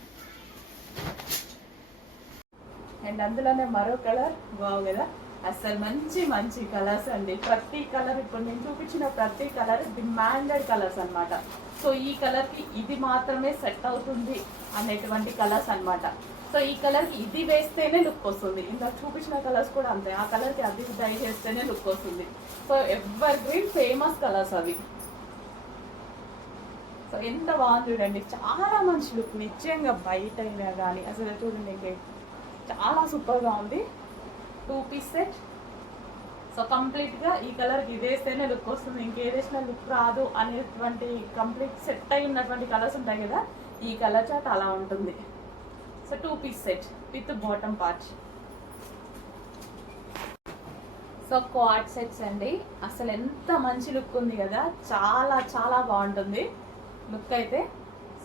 అండ్ అందులోనే మరో కలర్ బాగు కదా. అసలు మంచి మంచి కలర్స్ అండి. ప్రతి కలర్ ఇప్పుడు నేను చూపించిన ప్రతి కలర్ డిమాండెడ్ కలర్స్ అనమాట. సో ఈ కలర్కి ఇది మాత్రమే సెట్ అవుతుంది అనేటువంటి కలర్స్ అనమాట. సో ఈ కలర్కి ఇది వేస్తేనే లుక్ వస్తుంది. ఇంకా చూపించిన కలర్స్ కూడా అంతే. ఆ కలర్కి అది డై చేస్తేనే లుక్ వస్తుంది. So ever green famous colours అవి. సో ఎంత బాగుంది చూడండి. చాలా మంచి లుక్ నిజంగా. బయట అయినా కానీ అసలు చూడండి చాలా సూపర్గా ఉంది. 2 పీస్ సెట్. సో కంప్లీట్గా ఈ కలర్కి ఇది వేస్తేనే లుక్ వస్తుంది, ఇంకేదేసినా లుక్ రాదు అనేటువంటి కంప్లీట్ సెట్ అయి ఉన్నటువంటి కలర్స్ ఉంటాయి కదా, ఈ కలర్ చాట్ అలా ఉంటుంది. So 2 piece set with bottom part. So quad sets అండి. అసలు ఎంత మంచి లుక్ ఉంది కదా, చాలా చాలా బాగుంటుంది లుక్ అయితే.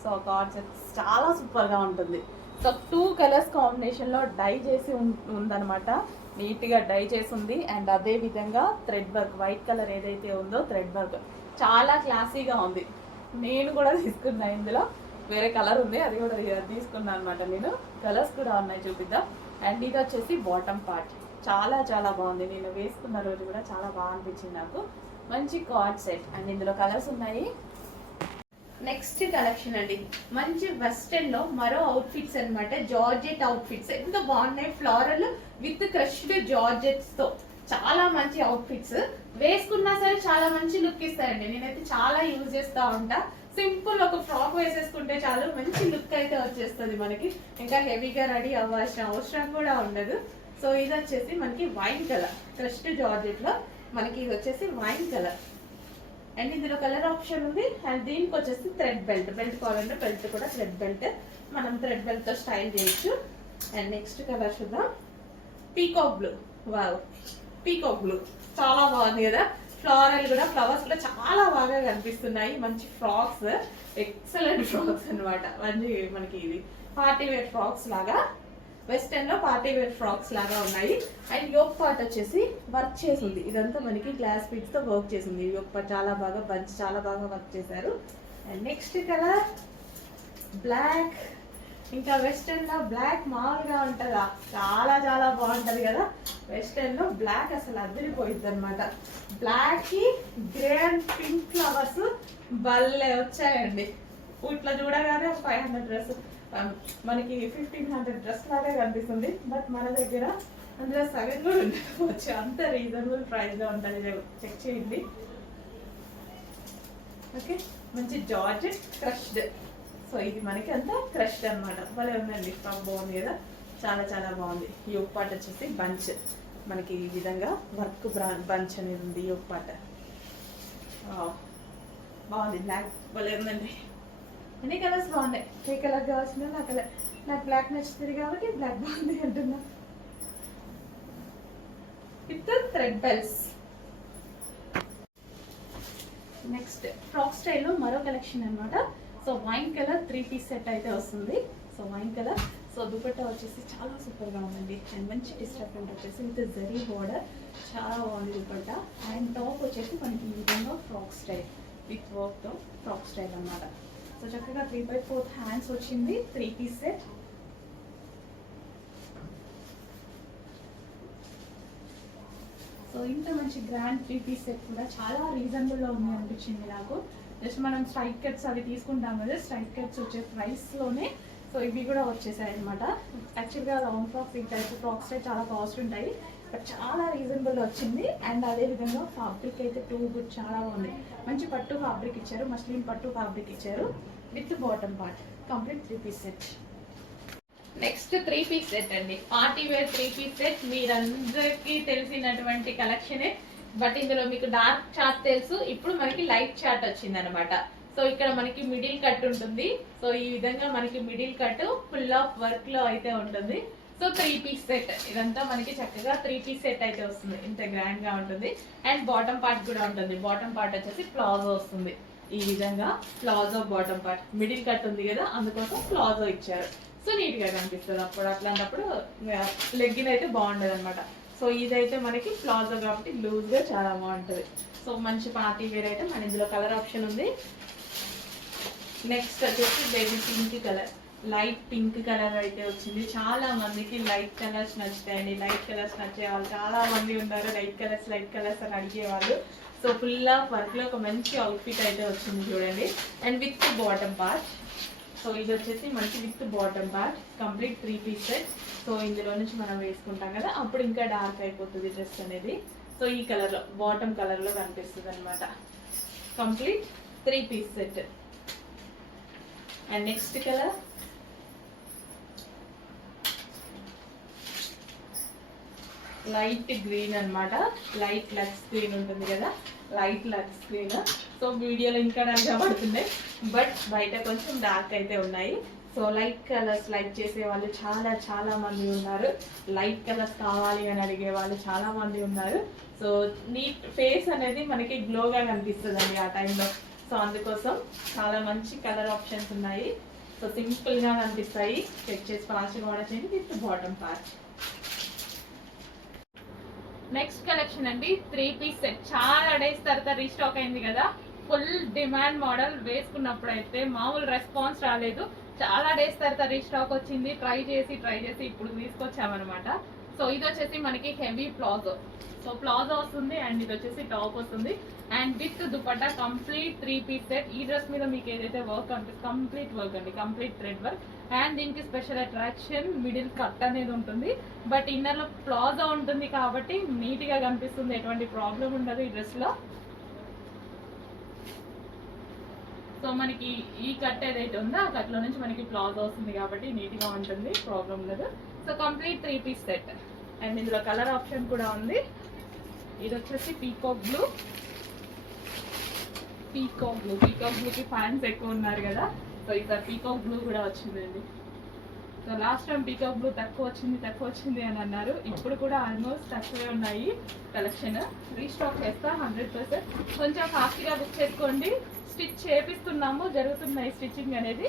సో క్వాడ్ సెట్స్ చాలా సూపర్గా ఉంటుంది. సో 2 కలర్స్ కాంబినేషన్లో డై చేసి ఉందనమాట. నీట్గా డై చేసి ఉంది. అండ్ అదే విధంగా థ్రెడ్ వర్క్, వైట్ కలర్ ఏదైతే ఉందో థ్రెడ్ వర్క్ చాలా క్లాసీగా ఉంది. నేను కూడా తీసుకున్నా. ఇందులో వేరే కలర్ ఉంది, అది కూడా తీసుకున్నాను అనమాట నేను. కలర్స్ కూడా ఉన్నాయి, చూపిద్దాం. అండ్ ఇది వచ్చేసి బాటమ్ పార్ట్. చాలా చాలా బాగుంది. నేను వేసుకున్న రోజు కూడా చాలా బాగా అనిపించింది నాకు. మంచి కార్డ్ సెట్. అండ్ ఇందులో కలర్స్ ఉన్నాయి. నెక్స్ట్ కలెక్షన్ అండి. మంచి వెస్టర్న్ లో మరో అవుట్ఫిట్స్ అనమాట. జార్జెట్ అవుట్ఫిట్స్ ఎంత బాగున్నాయి. ఫ్లోరల్ విత్ క్రష్డ్ జార్జెట్స్ తో చాలా మంచి అవుట్ఫిట్స్. వేసుకున్నా సరే చాలా మంచి లుక్ ఇస్తాయండి. నేనైతే చాలా యూజ్ చేస్తూ ఉంటా. సింపుల్ ఒక ఫ్రాక్ వేసేసుకుంటే చాలు, మంచి లుక్ అయితే వచ్చేస్తుంది మనకి. ఇంకా హెవీగా రెడీ అవ్వాల్సిన అవసరం కూడా ఉండదు. సో ఇది వచ్చేసి మనకి వైన్ కలర్, క్రష్డ్ జార్జెట్ లో మనకి ఇది వచ్చేసి వైన్ కలర్. అండ్ ఇందులో కలర్ ఆప్షన్ ఉంది. అండ్ దీనికి వచ్చేసి థ్రెడ్ బెల్ట్. బెల్ట్ కావాలంటే బెల్ట్ కూడా థ్రెడ్ బెల్ట్, మనం థ్రెడ్ బెల్ట్ తో స్టైల్ చేయొచ్చు. అండ్ నెక్స్ట్ కలర్ చూద్దాం. Peacock blue. Wow, peacock blue చాలా బాగుంది కదా. ఫ్లోరల్ కూడా, ఫ్లవర్స్ కూడా చాలా బాగా కనిపిస్తున్నాయి. మంచి ఫ్రాక్స్, ఎక్సలెంట్ ఫ్రాక్స్ అనమాట. మంచి మనకి ఇది పార్టీ వేర్ ఫ్రాక్స్ లాగా, వెస్టర్న్ లో పార్టీ వేర్ ఫ్రాక్స్ లాగా ఉన్నాయి. అండ్ యోక్ పార్ట్ వచ్చేసి వర్క్ చేసింది. ఇదంతా మనకి గ్లాస్ బీడ్స్ తో వర్క్ చేసింది. యోక్ పార్ట్ చాలా బాగా బంచ్, చాలా బాగా వర్క్ చేశారు. And next colour black. ఇంకా వెస్టర్న్ లో బ్లాక్ మామూలుగా ఉంటుందా, చాలా చాలా బాగుంటది కదా. వెస్టర్న్ లో బ్లాక్ అసలు అదిరిపోయింది అనమాట. బ్లాక్ కి గ్రే అండ్ పింక్ ఫ్లవర్స్ భలే వచ్చాయండి. ఇట్లా చూడగానే 500 డ్రెస్, మనకి 1500 డ్రెస్ లాగా కనిపిస్తుంది. బట్ మన దగ్గర అందులో సగం కూడా ఉండకపోవచ్చు, అంత రీజనబుల్ ప్రైస్ లో ఉంటుంది. చెక్ చేయండి. ఓకే, మంచి జార్జెట్ క్రష్డ్. సో ఇది మనకి అంతా క్రష్డ్ అనమాట. భలే ఉందండి. టాప్ బాగుంది కదా, చాలా చాలా బాగుంది. యోక్ పార్ట్ వచ్చేసి బంచ్, మనకి ఈ విధంగా వర్క్ బంచ్ అనేది ఉంది. యోక్ పార్ట్ బాగుంది. బ్లాక్ భలే ఉందండి. అన్ని కలర్స్ బాగున్నాయి. ఏ కలర్ కావాల్సిన నా కలర్. నాకు బ్లాక్ నచ్చుతుంది కాబట్టి బ్లాక్ బాగుంది అంటున్నా. With thread bells. Next frock స్టైల్లో మరో కలెక్షన్ అనమాట. So wine colour 3 piece set అయితే వస్తుంది. So wine colour so dupatta వచ్చేసి చాలా సూపర్గా ఉందండి. అండ్ మంచి డిస్టర్బెంట్ వచ్చేసి విత్ జరీ బార్డర్, చాలా బాగుంది దుపట్టా. అండ్ టాప్ వచ్చేసి మనకి ఈ విధంగా ఫ్రాక్ స్టైల్ విత్ వర్క్తో ఫ్రాక్ స్టైల్ అన్నమాట. సో చక్కగా 3/4 హ్యాండ్స్ వచ్చింది, 3 పీస్ సెట్. సో ఇంత మంచి గ్రాండ్ 3 పీస్ సెట్ కూడా చాలా రీజనబుల్లో ఉంది అనిపించింది నాకు. జస్ట్ మనం స్ట్రైట్ కట్స్ అవి తీసుకుంటాం కదా, స్ట్రైట్ కట్స్ వచ్చే ప్రైస్లోనే సో ఇవి కూడా వచ్చేసాయి అనమాట. యాక్చువల్గా లాంగ్ ఫ్రాక్స్, ఈ టైప్ ఫ్రాక్స్ చాలా కాస్ట్ ఉంటాయి, బట్ చాలా రీజనబుల్ వచ్చింది. అండ్ అదేవిధంగా ఫ్యాబ్రిక్ అయితే టూ గుడ్, చాలా బాగుంది. మంచి పట్టు ఫ్యాబ్రిక్ ఇచ్చారు, మస్లిన్ పట్టు ఫ్యాబ్రిక్ ఇచ్చారు with bottom part. Complete 3 piece set. Next 3 piece set అండి, పార్టీ వేర్ 3 పీస్ సెట్. మీరందరికీ తెలిసినటువంటి కలెక్షనే, బట్ ఇందులో మీకు డార్క్ చార్ట్ తెలుసు, ఇప్పుడు మనకి లైట్ చార్ట్ వచ్చింది అనమాట. సో ఇక్కడ మనకి మిడిల్ కట్ ఉంటుంది. సో ఈ విధంగా మనకి middle cut full of work లో అయితే ఉంటుంది. సో 3 పీస్ సెట్, ఇదంతా మనకి చక్కగా 3 పీస్ సెట్ అయితే వస్తుంది. ఇంత గ్రాండ్ గా ఉంటుంది. అండ్ బాటమ్ పార్ట్ కూడా ఉంటుంది. బాటమ్ పార్ట్ వచ్చేసి ప్లాజో వస్తుంది. ఈ విధంగా palazzo bottom part, middle cut ఉంది కదా, అందుకోసం ప్లాజో ఇచ్చారు. సో నీట్ గా కనిపిస్తుంది. అప్పుడు అట్లాంటప్పుడు లెగ్గిన్ అయితే బాగుండదు అనమాట. సో ఇదైతే మనకి ప్లాజో కాబట్టి లూజ్ గా చాలా బాగుంటుంది. సో మంచి పార్టీ వేర్ అయితే మన ఇందులో కలర్ ఆప్షన్ ఉంది. నెక్స్ట్ వచ్చేసి baby pink colour, light pink colour అయితే వచ్చింది. చాలా మందికి లైట్ కలర్స్ నచ్చుతాయండి. లైట్ కలర్స్ నచ్చే వాళ్ళు చాలా మంది ఉన్నారు. లైట్ కలర్స్ అని అడిగేవాళ్ళు. సో ఫుల్ ఆఫ్ వర్క్ లో ఒక మంచి అవుట్ఫిట్ అయితే వచ్చింది చూడండి. And with bottom part. So ఇది వచ్చేసి మనకి with bottom part, complete 3 piece set. So ఇందులో నుంచి మనం వేసుకుంటాం కదా, అప్పుడు ఇంకా డార్క్ అయిపోతుంది డ్రెస్ అనేది. సో ఈ కలర్ లో, బాటమ్ కలర్ లో కనిపిస్తుంది అనమాట. Complete 3 piece set. And next colour light green అన్నమాట. లైట్ లక్స్ గ్రీన్ ఉంటుంది కదా, లైట్ లక్స్ గ్రీన్. సో వీడియోలో ఇంకా డార్క్ పడుతుంది, బట్ బయట కొంచెం డార్క్ అయితే ఉన్నాయి. సో లైట్ కలర్స్ లైక్ చేసే వాళ్ళు చాలా చాలా మంది ఉన్నారు. లైట్ కలర్స్ కావాలి అని అడిగే వాళ్ళు చాలా మంది ఉన్నారు. సో నీట్ ఫేస్ అనేది మనకి గ్లోగా కనిపిస్తుంది అండి ఆ టైంలో. సో అందుకోసం చాలా మంచి కలర్ ఆప్షన్స్ ఉన్నాయి. సో సింపుల్ గా కనిపిస్తాయి. చెక్ చేసి ఫాస్ట్గా ఆర్డర్ చేయండి with bottom part. Next collection అండి, 3 పీస్ సెట్. చాలా డేస్ తర్వాత రీస్టాక్ అయింది కదా, ఫుల్ డిమాండ్ మోడల్. వేసుకున్నప్పుడు అయితే మామూలు రెస్పాన్స్ రాలేదు. చాలా డేస్ తర్వాత రీస్టాక్ వచ్చింది. ట్రై చేసి ఇప్పుడు తీసుకొచ్చామన్నమాట. సో ఇది వచ్చేసి మనకి హెవీ ప్లాజో. సో ప్లాజో వస్తుంది అండ్ ఇది వచ్చేసి టాప్ వస్తుంది and with dupatta. Complete 3 piece set. ఈ డ్రెస్ మీద మీకు ఏదైతే వర్క్ అనిపిస్తుంది, కంప్లీట్ వర్క్ అండి, కంప్లీట్ థ్రెడ్ వర్క్. అండ్ దీనికి స్పెషల్ అట్రాక్షన్ మిడిల్ కట్ అనేది ఉంటుంది, బట్ ఇన్నర్ లో ప్లాజో ఉంటుంది కాబట్టి నీట్ గా కనిపిస్తుంది. ఎటువంటి ప్రాబ్లం ఉండదు ఈ డ్రెస్ లో. సో మనకి ఈ కట్ ఏదైతే ఉందో ఆ కట్ లో నుంచి మనకి ప్లాజో వస్తుంది కాబట్టి నీట్ గా ఉంటుంది, ప్రాబ్లం లేదు. So complete 3 piece set. And ఇందులో కలర్ ఆప్షన్ కూడా ఉంది. ఇది వచ్చేసి పీకాక్ బ్లూ. పీకాక్ బ్లూకి ఫ్యాన్స్ ఎక్కువ ఉన్నారు కదా, సో ఇక్కడ పీకాక్ బ్లూ కూడా వచ్చిందండి. So last time peacock blue తక్కువ వచ్చింది అని అన్నారు. ఇప్పుడు కూడా ఆల్మోస్ట్ తక్కువే ఉన్నాయి కలెక్షన్. రీస్టాక్ చేస్తా 100%. కొంచెం ఫాస్ట్గా బుక్ చేసుకోండి. స్టిచ్ చేపిస్తున్నాము, జరుగుతున్నాయి స్టిచ్చింగ్ అనేది.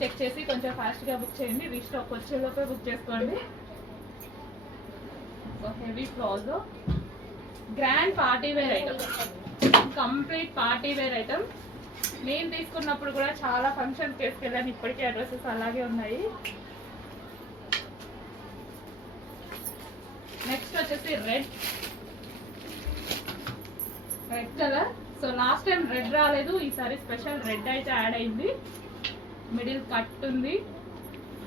చెక్ చేసి కొంచెం ఫాస్ట్గా బుక్ చేయండి. రీస్టాక్ వచ్చేలోపే బుక్ చేసుకోండి. So heavy palazzo, grand party wear item, complete party wear item. నేను తీసుకున్నప్పుడు కూడా చాలా ఫంక్షన్స్ తీసుకెళ్ళాను. ఇప్పటికీ ఆ డ్రెస్సెస్ అలాగే ఉన్నాయి. నెక్స్ట్ వచ్చేసి red colour. So last time red రాలేదు, ఈసారి స్పెషల్ రెడ్ అయితే యాడ్ అయింది. మిడిల్ కట్ ఉంది,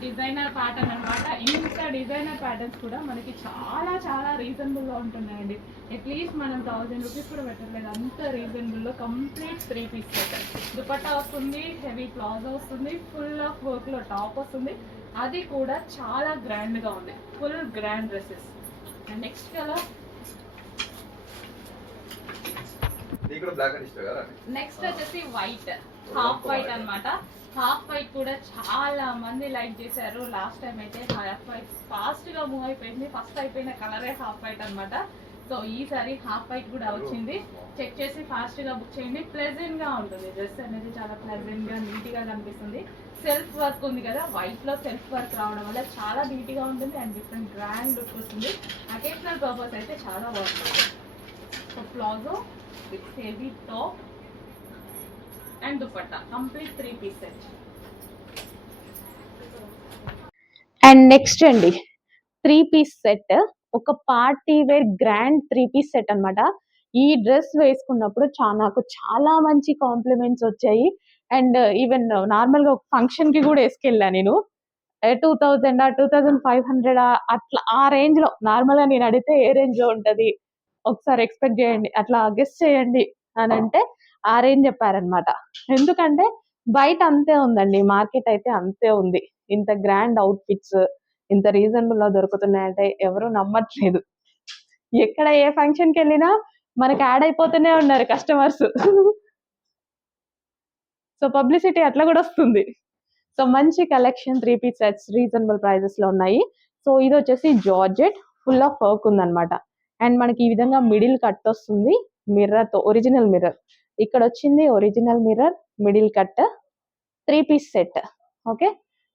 డిజైనర్ ప్యాటర్న్ అనమాట. ఇంకా డిజైనర్ ప్యాటర్న్స్ కూడా మనకి చాలా చాలా రీజనబుల్గా ఉంటున్నాయండి. అట్లీస్ట్ మనం 1000 రూపీస్ కూడా పెట్టలేదు, అంత రీజనబుల్లో. Complete 3 piece set. దుపట్టా వస్తుంది, హెవీ ప్లాజో వస్తుంది, ఫుల్ ఆఫ్ వర్క్లో టాప్ వస్తుంది. అది కూడా చాలా గ్రాండ్గా ఉంది, full grand dresses. And next colour next వచ్చేసి వైట్, హాఫ్ వైట్ అనమాట. హాఫ్ వైట్ కూడా చాలా మంది లైక్ చేశారు. లాస్ట్ టైం అయితే హాఫ్ వైట్ ఫాస్ట్ గా మూవ్ అయిపోయింది. ఫస్ట్ అయిపోయిన కలరే హాఫ్ వైట్ అనమాట. సో ఈ సారీ హాఫ్ వైట్ కూడా వచ్చింది. చెక్ చేసి ఫాస్ట్గా బుక్ చేయండి. ప్లెజెంట్గా ఉంటుంది డ్రెస్ అనేది, చాలా ప్లెజెంట్గా నీట్గా కనిపిస్తుంది. సెల్ఫ్ వర్క్ ఉంది కదా, వైట్లో సెల్ఫ్ వర్క్ రావడం వల్ల చాలా నీట్గా ఉంటుంది అండ్ డిఫరెంట్ గ్రాండ్ లుక్ వస్తుంది. అకేషనల్ పర్పస్ అయితే చాలా బాగుంటుంది. So palazzo with heavy top and dupatta, complete 3 piece set. And next అండి 3 పీస్ సెట్, ఒక party wear grand 3 piece set అన్నమాట. ఈ డ్రెస్ వేసుకున్నప్పుడు నాకు చాలా మంచి కాంప్లిమెంట్స్ వచ్చాయి. అండ్ ఈవెన్ నార్మల్ గా ఫంక్షన్ కి కూడా వేసుకెళ్ళా నేను. 2000 2500 అట్లా ఆ రేంజ్ లో, నార్మల్ గా నేను అడిగితే ఏ రేంజ్ లో ఉంటది ఒకసారి ఎక్స్పెక్ట్ చేయండి, అట్లా గెస్ చేయండి అని అంటే ఆ రేంజ్ చెప్పారనమాట. ఎందుకంటే బయట అంతే ఉందండి, మార్కెట్ అయితే అంతే ఉంది. ఇంత గ్రాండ్ అవుట్ఫిట్స్ ఇంత రీజనబుల్ లో దొరుకుతున్నాయంటే ఎవరు నమ్మట్లేదు. ఎక్కడ ఏ ఫంక్షన్ కి వెళ్ళినా మనకి యాడ్ అయిపోతూనే ఉన్నారు కస్టమర్స్. సో పబ్లిసిటీ అట్లా కూడా వస్తుంది. సో మంచి collection 3 piece sets reasonable prices లో ఉన్నాయి. సో ఇది వచ్చేసి జార్జెట్, ఫుల్ ఆఫ్ వర్క్ ఉందన్నమాట. అండ్ మనకి ఈ విధంగా మిడిల్ కట్ వస్తుంది మిర్రర్ తో, ఒరిజినల్ మిర్రర్. ఇక్కడ వచ్చింది original mirror, middle cut, 3 piece set. Okay,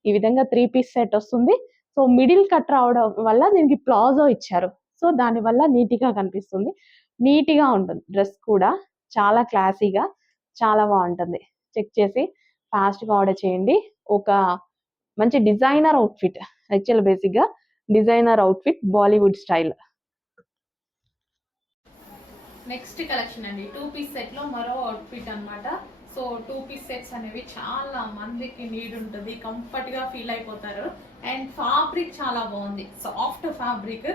ఈ విధంగా 3 పీస్ సెట్ వస్తుంది. సో మిడిల్ కట్ రావడం వల్ల దీనికి ప్లాజో ఇచ్చారు. సో దాని వల్ల నీట్గా కనిపిస్తుంది, నీట్గా ఉంటుంది డ్రెస్ కూడా, చాలా క్లాసీగా, చాలా బాగుంటుంది. చెక్ చేసి ఫాస్ట్గా ఆర్డర్ చేయండి. ఒక మంచి డిజైనర్ అవుట్ఫిట్, యాక్చువల్ బేసిక్గా designer outfit, Bollywood style. Next collection అండి 2 పీస్ సెట్ లో మరో అవుట్ఫిట్ అన్నమాట. సో 2 పీస్ సెట్స్ అనేవి చాలా మందికి నీడ్ ఉంటుంది, కంఫర్ట్ గా ఫీల్ అయిపోతారు. అండ్ ఫ్యాబ్రిక్ చాలా బాగుంది, soft fabric,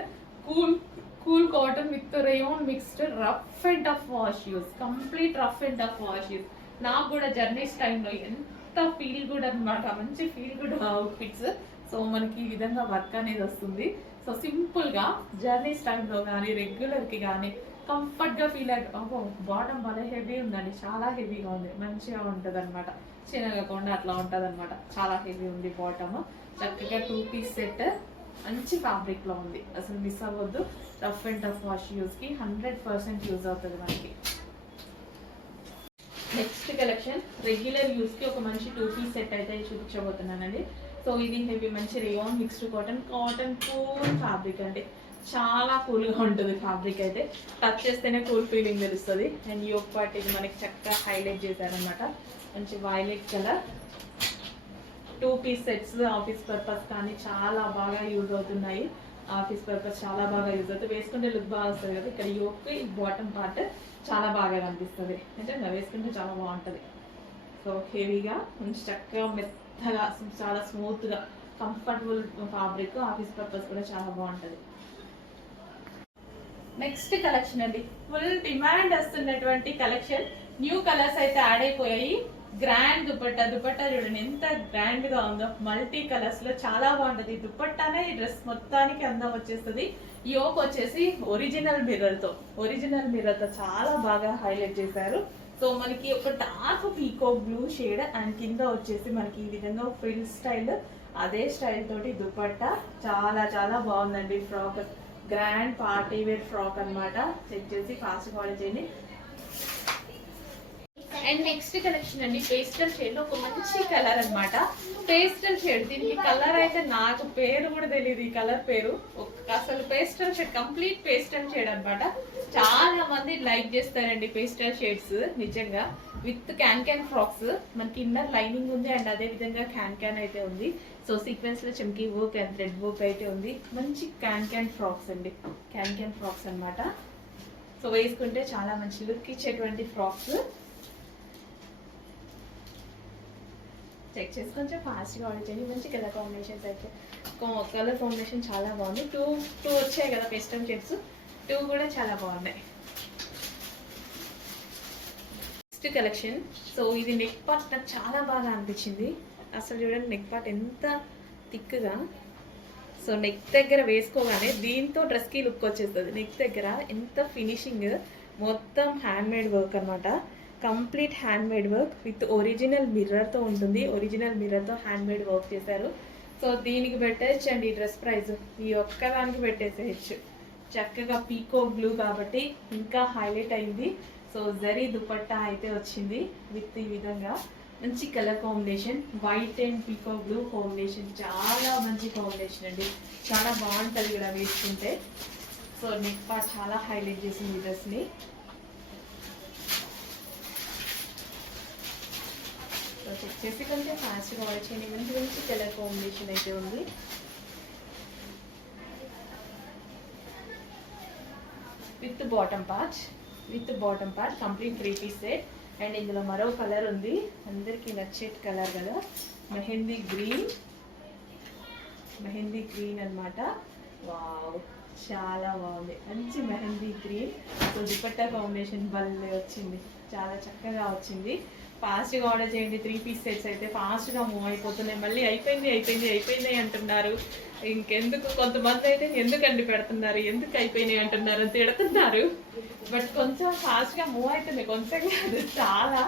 cool cotton with rayon mixed, rough and tough wash use, complete rough and tough wash use. నాకు కూడా జర్నీస్ టైంలో ఎంత ఫీల్ గుడ్ అనమాట, మంచి ఫీల్ గుడ్ అవుట్ఫిట్స్. సో మనకి ఈ విధంగా వర్క్ అనేది వస్తుంది. సో సింపుల్ గా జర్నీస్ టైంలో కానీ రెగ్యులర్ కి కానీ కంఫర్ట్ గా ఫీల్ అయితే, బాటమ్ భలే హెవీ ఉందండి, చాలా హెవీగా ఉంది, మంచిగా ఉంటది అనమాట, చిన్నగకుండా అట్లా ఉంటది అనమాట. చాలా హెవీ ఉంది బాటమ్. చక్కగా 2 పీస్ సెట్, మంచి ఫ్యాబ్రిక్ లో ఉంది, అసలు మిస్ అవ్వద్దు. Rough and tough wash use కి 100% యూజ్ అవుతుంది మనకి. నెక్స్ట్ కలెక్షన్ రెగ్యులర్ యూస్ కి ఒక మంచి 2 పీస్ సెట్ అయితే చూపించబోతున్నానండి. సో ఇది హెవీ మంచి rayon mixed cotton, cool fabric అండి, చాలా కూల్గా ఉంటుంది ఫ్యాబ్రిక్ అయితే, టచ్ చేస్తేనే కూల్ ఫీలింగ్ తెలుస్తుంది. అండ్ యోక్ పార్ట్ ఇది మనకి చక్కగా హైలైట్ చేశారనమాట, మంచి violet colour. 2 piece sets office purpose కానీ చాలా బాగా యూజ్ అవుతున్నాయి. ఆఫీస్ పర్పస్ చాలా బాగా యూజ్ అవుతుంది, వేసుకుంటే లుక్ బాగా వస్తుంది కదా. ఇక్కడ యోక్ ఈ బాటమ్ పార్ట్ చాలా బాగా కనిపిస్తుంది, అంటే వేసుకుంటే చాలా బాగుంటుంది. సో హెవీగా మంచి చక్కగా మెత్తగా చాలా స్మూత్గా కంఫర్టబుల్ ఫ్యాబ్రిక్, ఆఫీస్ పర్పస్ కూడా చాలా బాగుంటుంది. నెక్స్ట్ కలెక్షన్ అండి, ఫుల్ డిమాండ్ వస్తున్నటువంటి కలెక్షన్, న్యూ కలర్స్ అయితే యాడ్ అయిపోయాయి. గ్రాండ్ దుపట్టా, దుపట్టా చూడండి ఎంత గ్రాండ్ గా ఉందో, మల్టీ కలర్స్ లో చాలా బాగుంటది. దుపట్టానే ఈ డ్రెస్ మొత్తానికి అందం వచ్చేస్తుంది. యోక్ వచ్చేసి ఒరిజినల్ మిర్రర్ తో చాలా బాగా హైలైట్ చేశారు. సో మనకి ఒక డార్క్ పీకో బ్లూ షేడ్ అండ్ కింద వచ్చేసి మనకి ఈ విధంగా ఫ్రిల్ స్టైల్, అదే స్టైల్ తోటి దుపట్టా చాలా చాలా బాగుందండి. Frock, grand party wear frock అనమాట. చెక్ చేసి ఫాస్ట్ ఆర్డర్ చేయండి. అండ్ నెక్స్ట్ కలెక్షన్ అండి, పేస్టల్ షేడ్ లో ఒక మంచి కలర్ అనమాట. పేస్టల్ షేడ్, దీనికి కలర్ అయితే నాకు పేరు కూడా తెలియదు, ఈ కలర్ పేరు. అసలు pastel shade, complete pastel shade అనమాట. చాలా మంది లైక్ చేస్తారండి పేస్టల్ షేడ్స్ నిజంగా. విత్ క్యాన్ ఫ్రాక్స్, మనకి ఇన్నర్ లైనింగ్ ఉంది అండ్ అదే విధంగా క్యాన్ అయితే ఉంది. సో సీక్వెన్స్ లో చమ్కీ వర్క్ అండ్ థ్రెడ్ వర్క్ అయితే ఉంది. మంచి క్యాన్ ఫ్రాక్స్ అండి, క్యాన్ ఫ్రాక్స్ అనమాట. సో వేసుకుంటే చాలా మంచి లుక్ ఇచ్చేటువంటి ఫ్రాక్స్. చెక్ చేసి కొంచెం ఫాస్ట్గా ఆర్డర్ చేయండి. మంచి కలర్ కాంబినేషన్స్ అయితే, కలర్ కాంబినేషన్ చాలా బాగుంది. టూ వచ్చాయి కదా పేస్టల్ షేడ్స్, 2 కూడా చాలా బాగున్నాయి. నెక్స్ట్ కలెక్షన్, సో ఇది నెక్ పార్ట్ నాకు చాలా బాగా అనిపించింది. అసలు చూడండి నెక్ పార్ట్ ఎంత థిక్గా, సో నెక్ దగ్గర వేసుకోగానే దీంతో డ్రెస్కి లుక్ వచ్చేస్తుంది. నెక్ దగ్గర ఎంత ఫినిషింగ్, మొత్తం హ్యాండ్ మేడ్ వర్క్ అనమాట, complete handmade work with original మిర్రర్తో ఉంటుంది. ఒరిజినల్ మిర్రర్తో హ్యాండ్ మేడ్ వర్క్ చేశారు. సో దీనికి పెట్టేయచ్చండి డ్రెస్ ప్రైస్, ఈ ఒక్కదానికి పెట్టేసేయచ్చు. చక్కగా పీకో బ్లూ కాబట్టి ఇంకా హైలైట్ అయింది. సో జరీ దుపట్టా అయితే వచ్చింది విత్ ఈ విధంగా మంచి colour combination, white and peacock blue combination, చాలా మంచి కాంబినేషన్ అండి. చాలా బాగుంటుంది కూడా వేసుకుంటే. సో నెక్ పార్ట్ చాలా హైలైట్ చేసింది ఈ డ్రెస్ని. సో చెక్ చేసి కొంచెం ఫాస్ట్గా ఆర్డర్ చేయండి. మంచి మంచి కలర్ కాంబినేషన్ అయితే ఉంది. With bottom part complete 3 piece set. And ఇందులో మరో కలర్ ఉంది, అందరికీ నచ్చే కలర్ కదా, మెహందీ గ్రీన్ అన్నమాట. వావ్, చాలా బాగుంది, మంచి mehndi green. So dupatta combination భలే వచ్చింది, చాలా చక్కగా వచ్చింది. ఫాస్ట్గా ఆర్డర్ చేయండి. 3 పీస్ సెట్స్ అయితే ఫాస్ట్గా మూవ్ అయిపోతున్నాయి. మళ్ళీ అయిపోయింది అంటున్నారు. ఇంకెందుకు, కొంతమంది అయితే ఎందుకండి పెడుతున్నారు, ఎందుకు అయిపోయినాయి అంటున్నారు, తిడుతున్నారు. బట్ కొంచెం ఫాస్ట్గా మూవ్ అవుతుంది, కొంచెం కాదు చాలా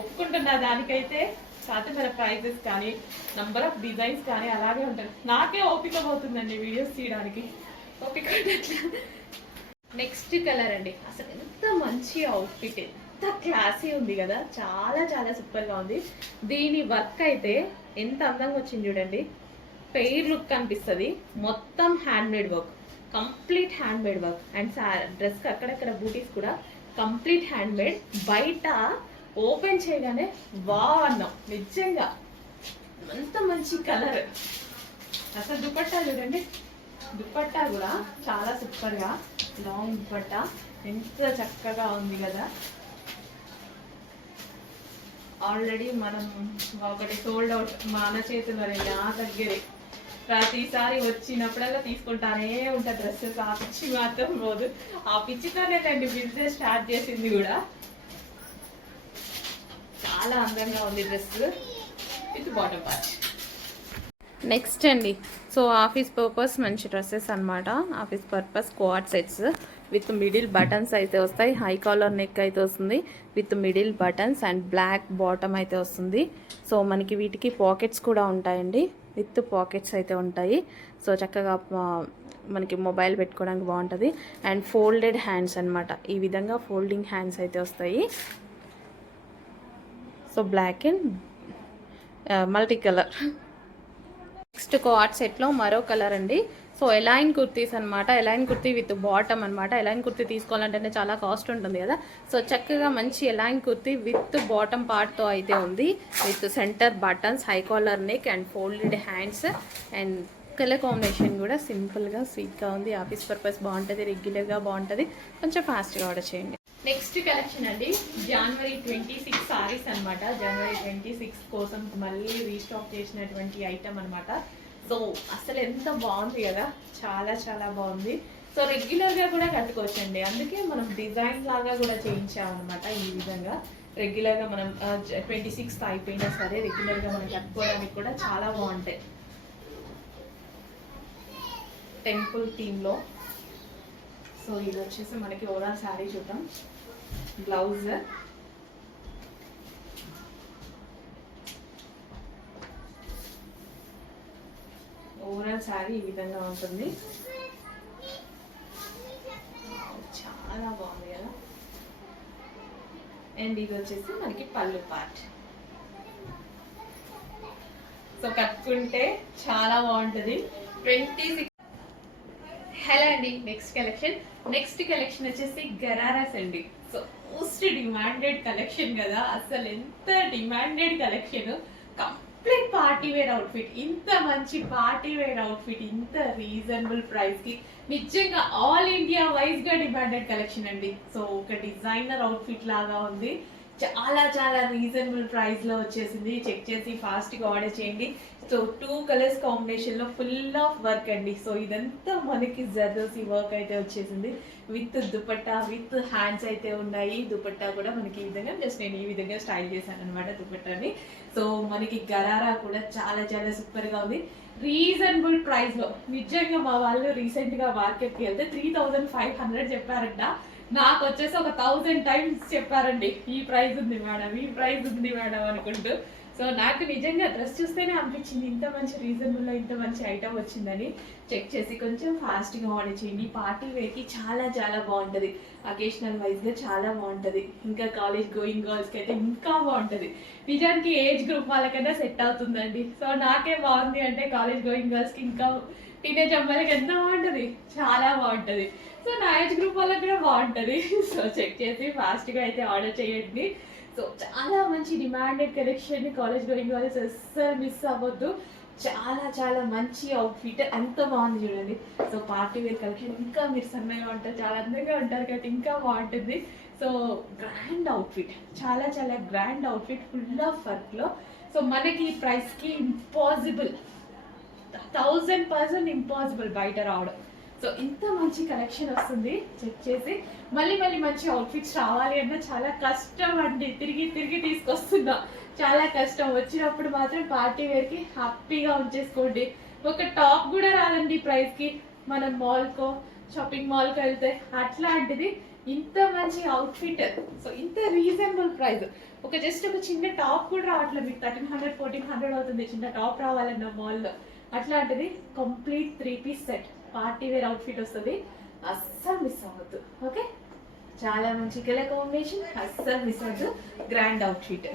ఒప్పుకుంటున్నా దానికైతే. కాకపోతే మన ప్రైజెస్ కానీ నంబర్ ఆఫ్ డిజైన్స్ కానీ అలాగే ఉంటుంది. నాకే ఓపిక పోతుందండి వీడియోస్ తీయడానికి, ఓపిక. నెక్స్ట్ కలర్ అండి, అసలు ఎంత మంచి అవుట్ఫిట్, ఎంత క్లాసీ ఉంది కదా, చాలా చాలా సూపర్గా ఉంది. దీని వర్క్ అయితే ఎంత అందంగా వచ్చింది చూడండి. పెయిర్ లుక్ కనిపిస్తుంది, మొత్తం handmade work, complete handmade work. And డ్రెస్కి అక్కడక్కడ బూటీస్ కూడా కంప్లీట్ హ్యాండ్మేడ్. బయట ఓపెన్ చేయగానే వావ్ అన్నాం, నిజంగా అంత మంచి కలర్. అసలు దుపట్టా చూడండి, దుపట్టా కూడా చాలా సూపర్గా లాంగ్ దుపట్టా ఎంత చక్కగా ఉంది కదా. ఆల్రెడీ మనం ఒకటి సోల్డ్ అవుట్ మన చేతుల్లోనే, నా దగ్గరే ప్రతిసారి వచ్చినప్పుడల్లా తీసుకుంటానే ఉంటా డ్రెస్సెస్. ఆ పిచ్చి మాత్రం పోదు, ఆ పిచ్చితోనేనండి బిజినెస్ స్టార్ట్ చేసింది కూడా. చాలా అందంగా ఉంది dress with bottom part. Next అండి, సో ఆఫీస్ పర్పస్ మంచి డ్రెస్సెస్ అనమాట. Office purpose coord sets with middle buttons అయితే వస్తాయి. హై కాలర్ నెక్ అయితే వస్తుంది with middle buttons and black bottom అయితే వస్తుంది. సో మనకి వీటికి పాకెట్స్ కూడా ఉంటాయండి, విత్ పాకెట్స్ అయితే ఉంటాయి. సో చక్కగా మనకి మొబైల్ పెట్టుకోవడానికి బాగుంటుంది. అండ్ ఫోల్డెడ్ హ్యాండ్స్ అనమాట, ఈ విధంగా ఫోల్డింగ్ హ్యాండ్స్ అయితే వస్తాయి. So black and multi colour. Next coord సెట్లో మరో కలర్ అండి. సో ఎలైన్ కుర్తీస్ అనమాట, ఎలైన్ కుర్తీ విత్ బాటమ్ అనమాట. ఎలైన్ కుర్తీ తీసుకోవాలంటేనే చాలా కాస్ట్ ఉంటుంది కదా. సో చక్కగా మంచి ఎలైన్ కుర్తీ విత్ బాటమ్ పార్ట్తో అయితే ఉంది, with centre buttons, high collar neck and folded hands. And colour combination కూడా సింపుల్గా స్వీట్గా ఉంది. ఆఫీస్ పర్పస్ బాగుంటుంది, రెగ్యులర్గా బాగుంటుంది. కొంచెం ఫాస్ట్గా ఆర్డర్ చేయండి. నెక్స్ట్ కలెక్షన్ అండి, జనవరి 26 సారీస్ అనమాట. జనవరి 26 కోసం మళ్ళీ రీస్టాక్ చేసినటువంటి ఐటమ్ అనమాట. సో అసలు ఎంత బాగుంది కదా, చాలా చాలా బాగుంది. సో రెగ్యులర్గా కూడా కట్టుకోవచ్చండి, అందుకే మనం డిజైన్ లాగా కూడా చేయించామన్నమాట. ఈ విధంగా రెగ్యులర్గా మనం 26th అయిపోయినా సరే రెగ్యులర్గా మనం కట్టుకోవడానికి కూడా చాలా బాగుంటాయి. టెంపుల్ థీమ్లో. సో ఇది వచ్చేసి మనకి ఓవరాల్ శారీ చూద్దాం. బ్లౌజ్, ఓవరాల్ శారీ ఈ విధంగా ఉంటుంది. చాలా బాగుంది కదా. అండ్ ఇది వచ్చేసి మనకి పళ్ళు పార్ట్. సో కట్టుకుంటే చాలా బాగుంటుంది. 26. హలో అండి, నెక్స్ట్ కలెక్షన్ వచ్చేసి గరారాస్ అండి. సో మోస్ట్ డిమాండెడ్ కలెక్షన్ కదా, అసలు ఎంత demanded collection. Complete party wear outfit, ఇంత మంచి పార్టీ వేర్ అవుట్ఫిట్ ఇంత రీజనబుల్ ప్రైస్ కి నిజంగా ఆల్ ఇండియా వైజ్ గా డిమాండెడ్ కలెక్షన్ అండి. సో ఒక డిజైనర్ అవుట్ఫిట్ లాగా ఉంది, చాలా చాలా రీజనబుల్ ప్రైస్ లో వచ్చేసింది. చెక్ చేసి ఫాస్ట్ గా ఆర్డర్ చేయండి. సో 2 కలర్స్ కాంబినేషన్ లో ఫుల్ ఆఫ్ వర్క్ అండి. సో ఇదంతా మనకి జర్దోసి వర్క్ అయితే వచ్చేసింది విత్ దుపట్టా, విత్ హ్యాండ్స్ అయితే ఉన్నాయి. దుపట్టా కూడా మనకి ఈ విధంగా, జస్ట్ నేను ఈ విధంగా స్టైల్ చేశాను అనమాట దుపట్టాని. సో మనకి గరారా కూడా చాలా చాలా సూపర్ గా ఉంది, రీజనబుల్ ప్రైస్ లో. నిజంగా మా వాళ్ళు రీసెంట్ గా మార్కెట్ కి వెళ్తే 3500 చెప్పారంట. నాకు వచ్చేసి ఒక 1000 టైమ్స్ చెప్పారండి, ఈ ప్రైస్ ఉంది మేడం, ఈ ప్రైస్ ఉంది మేడం అనుకుంటూ. సో నాకు నిజంగా డ్రెస్ చూస్తేనే అనిపించింది ఇంత మంచి రీజనబుల్లో ఇంత మంచి ఐటమ్ వచ్చిందని. చెక్ చేసి కొంచెం ఫాస్ట్గా ఆర్డర్ చేయండి. పార్టీ వేర్కి చాలా చాలా బాగుంటుంది, అకేషనల్ వైజ్గా చాలా బాగుంటుంది, ఇంకా కాలేజ్ గోయింగ్ గర్ల్స్కి అయితే ఇంకా బాగుంటుంది. నిజానికి ఏజ్ గ్రూప్ వాళ్ళకైనా సెట్ అవుతుందండి. సో నాకే బాగుంది అంటే కాలేజ్ గోయింగ్ గర్ల్స్కి ఇంకా టీనేజ్ అమ్మాయిలకి ఎంత బాగుంటుంది, చాలా బాగుంటుంది. సో నా ఏజ్ గ్రూప్ వాళ్ళకి కూడా బాగుంటుంది. సో చెక్ చేసి ఫాస్ట్గా అయితే ఆర్డర్ చేయండి. సో చాలా మంచి demanded collection, college going girls అస్సలు మిస్ అవ్వద్దు. చాలా చాలా మంచి అవుట్ఫిట్, ఎంత బాగుంది చూడండి. సో పార్టీ వేర్ కలెక్షన్ ఇంకా మీరు సన్నగా ఉంటారు, చాలా అందంగా ఉంటారు కాబట్టి ఇంకా బాగుంటుంది. సో గ్రాండ్ అవుట్ఫిట్, చాలా చాలా గ్రాండ్ అవుట్ఫిట్, ఫుల్ ఆఫ్ వర్క్లో. సో మనకి ఈ ప్రైస్కి ఇంపాసిబుల్, 1000% ఇంపాసిబుల్ బయట రావడం. సో ఇంత మంచి కలెక్షన్ వస్తుంది. చెక్ చేసి మళ్ళీ మళ్ళీ మంచి అవుట్ఫిట్స్ రావాలి అన్న చాలా కష్టం అండి. తిరిగి తిరిగి తీసుకొస్తున్నా, చాలా కష్టం. వచ్చినప్పుడు మాత్రం పార్టీ వేర్కి హ్యాపీగా ఉంచేసుకోండి. ఒక టాప్ కూడా రాదండి ప్రైస్కి. మనం మాల్కో షాపింగ్ మాల్కి వెళ్తే అట్లాంటిది ఇంత మంచి అవుట్ఫిట్. సో ఇంత రీజనబుల్ ప్రైస్, ఒక జస్ట్ ఒక చిన్న టాప్ కూడా రావట్లేదు మీకు. 1300 1400 అవుతుంది చిన్న టాప్ రావాలన్న మాల్లో. అట్లాంటిది complete 3 piece set party wear outfit వస్తుంది, అస్సలు మిస్ అవ్వద్దు. ఓకే, చాలా మంచి కలర్ కాంబినేషన్, అస్సలు మిస్ అవ్వద్దు. Grand outfit.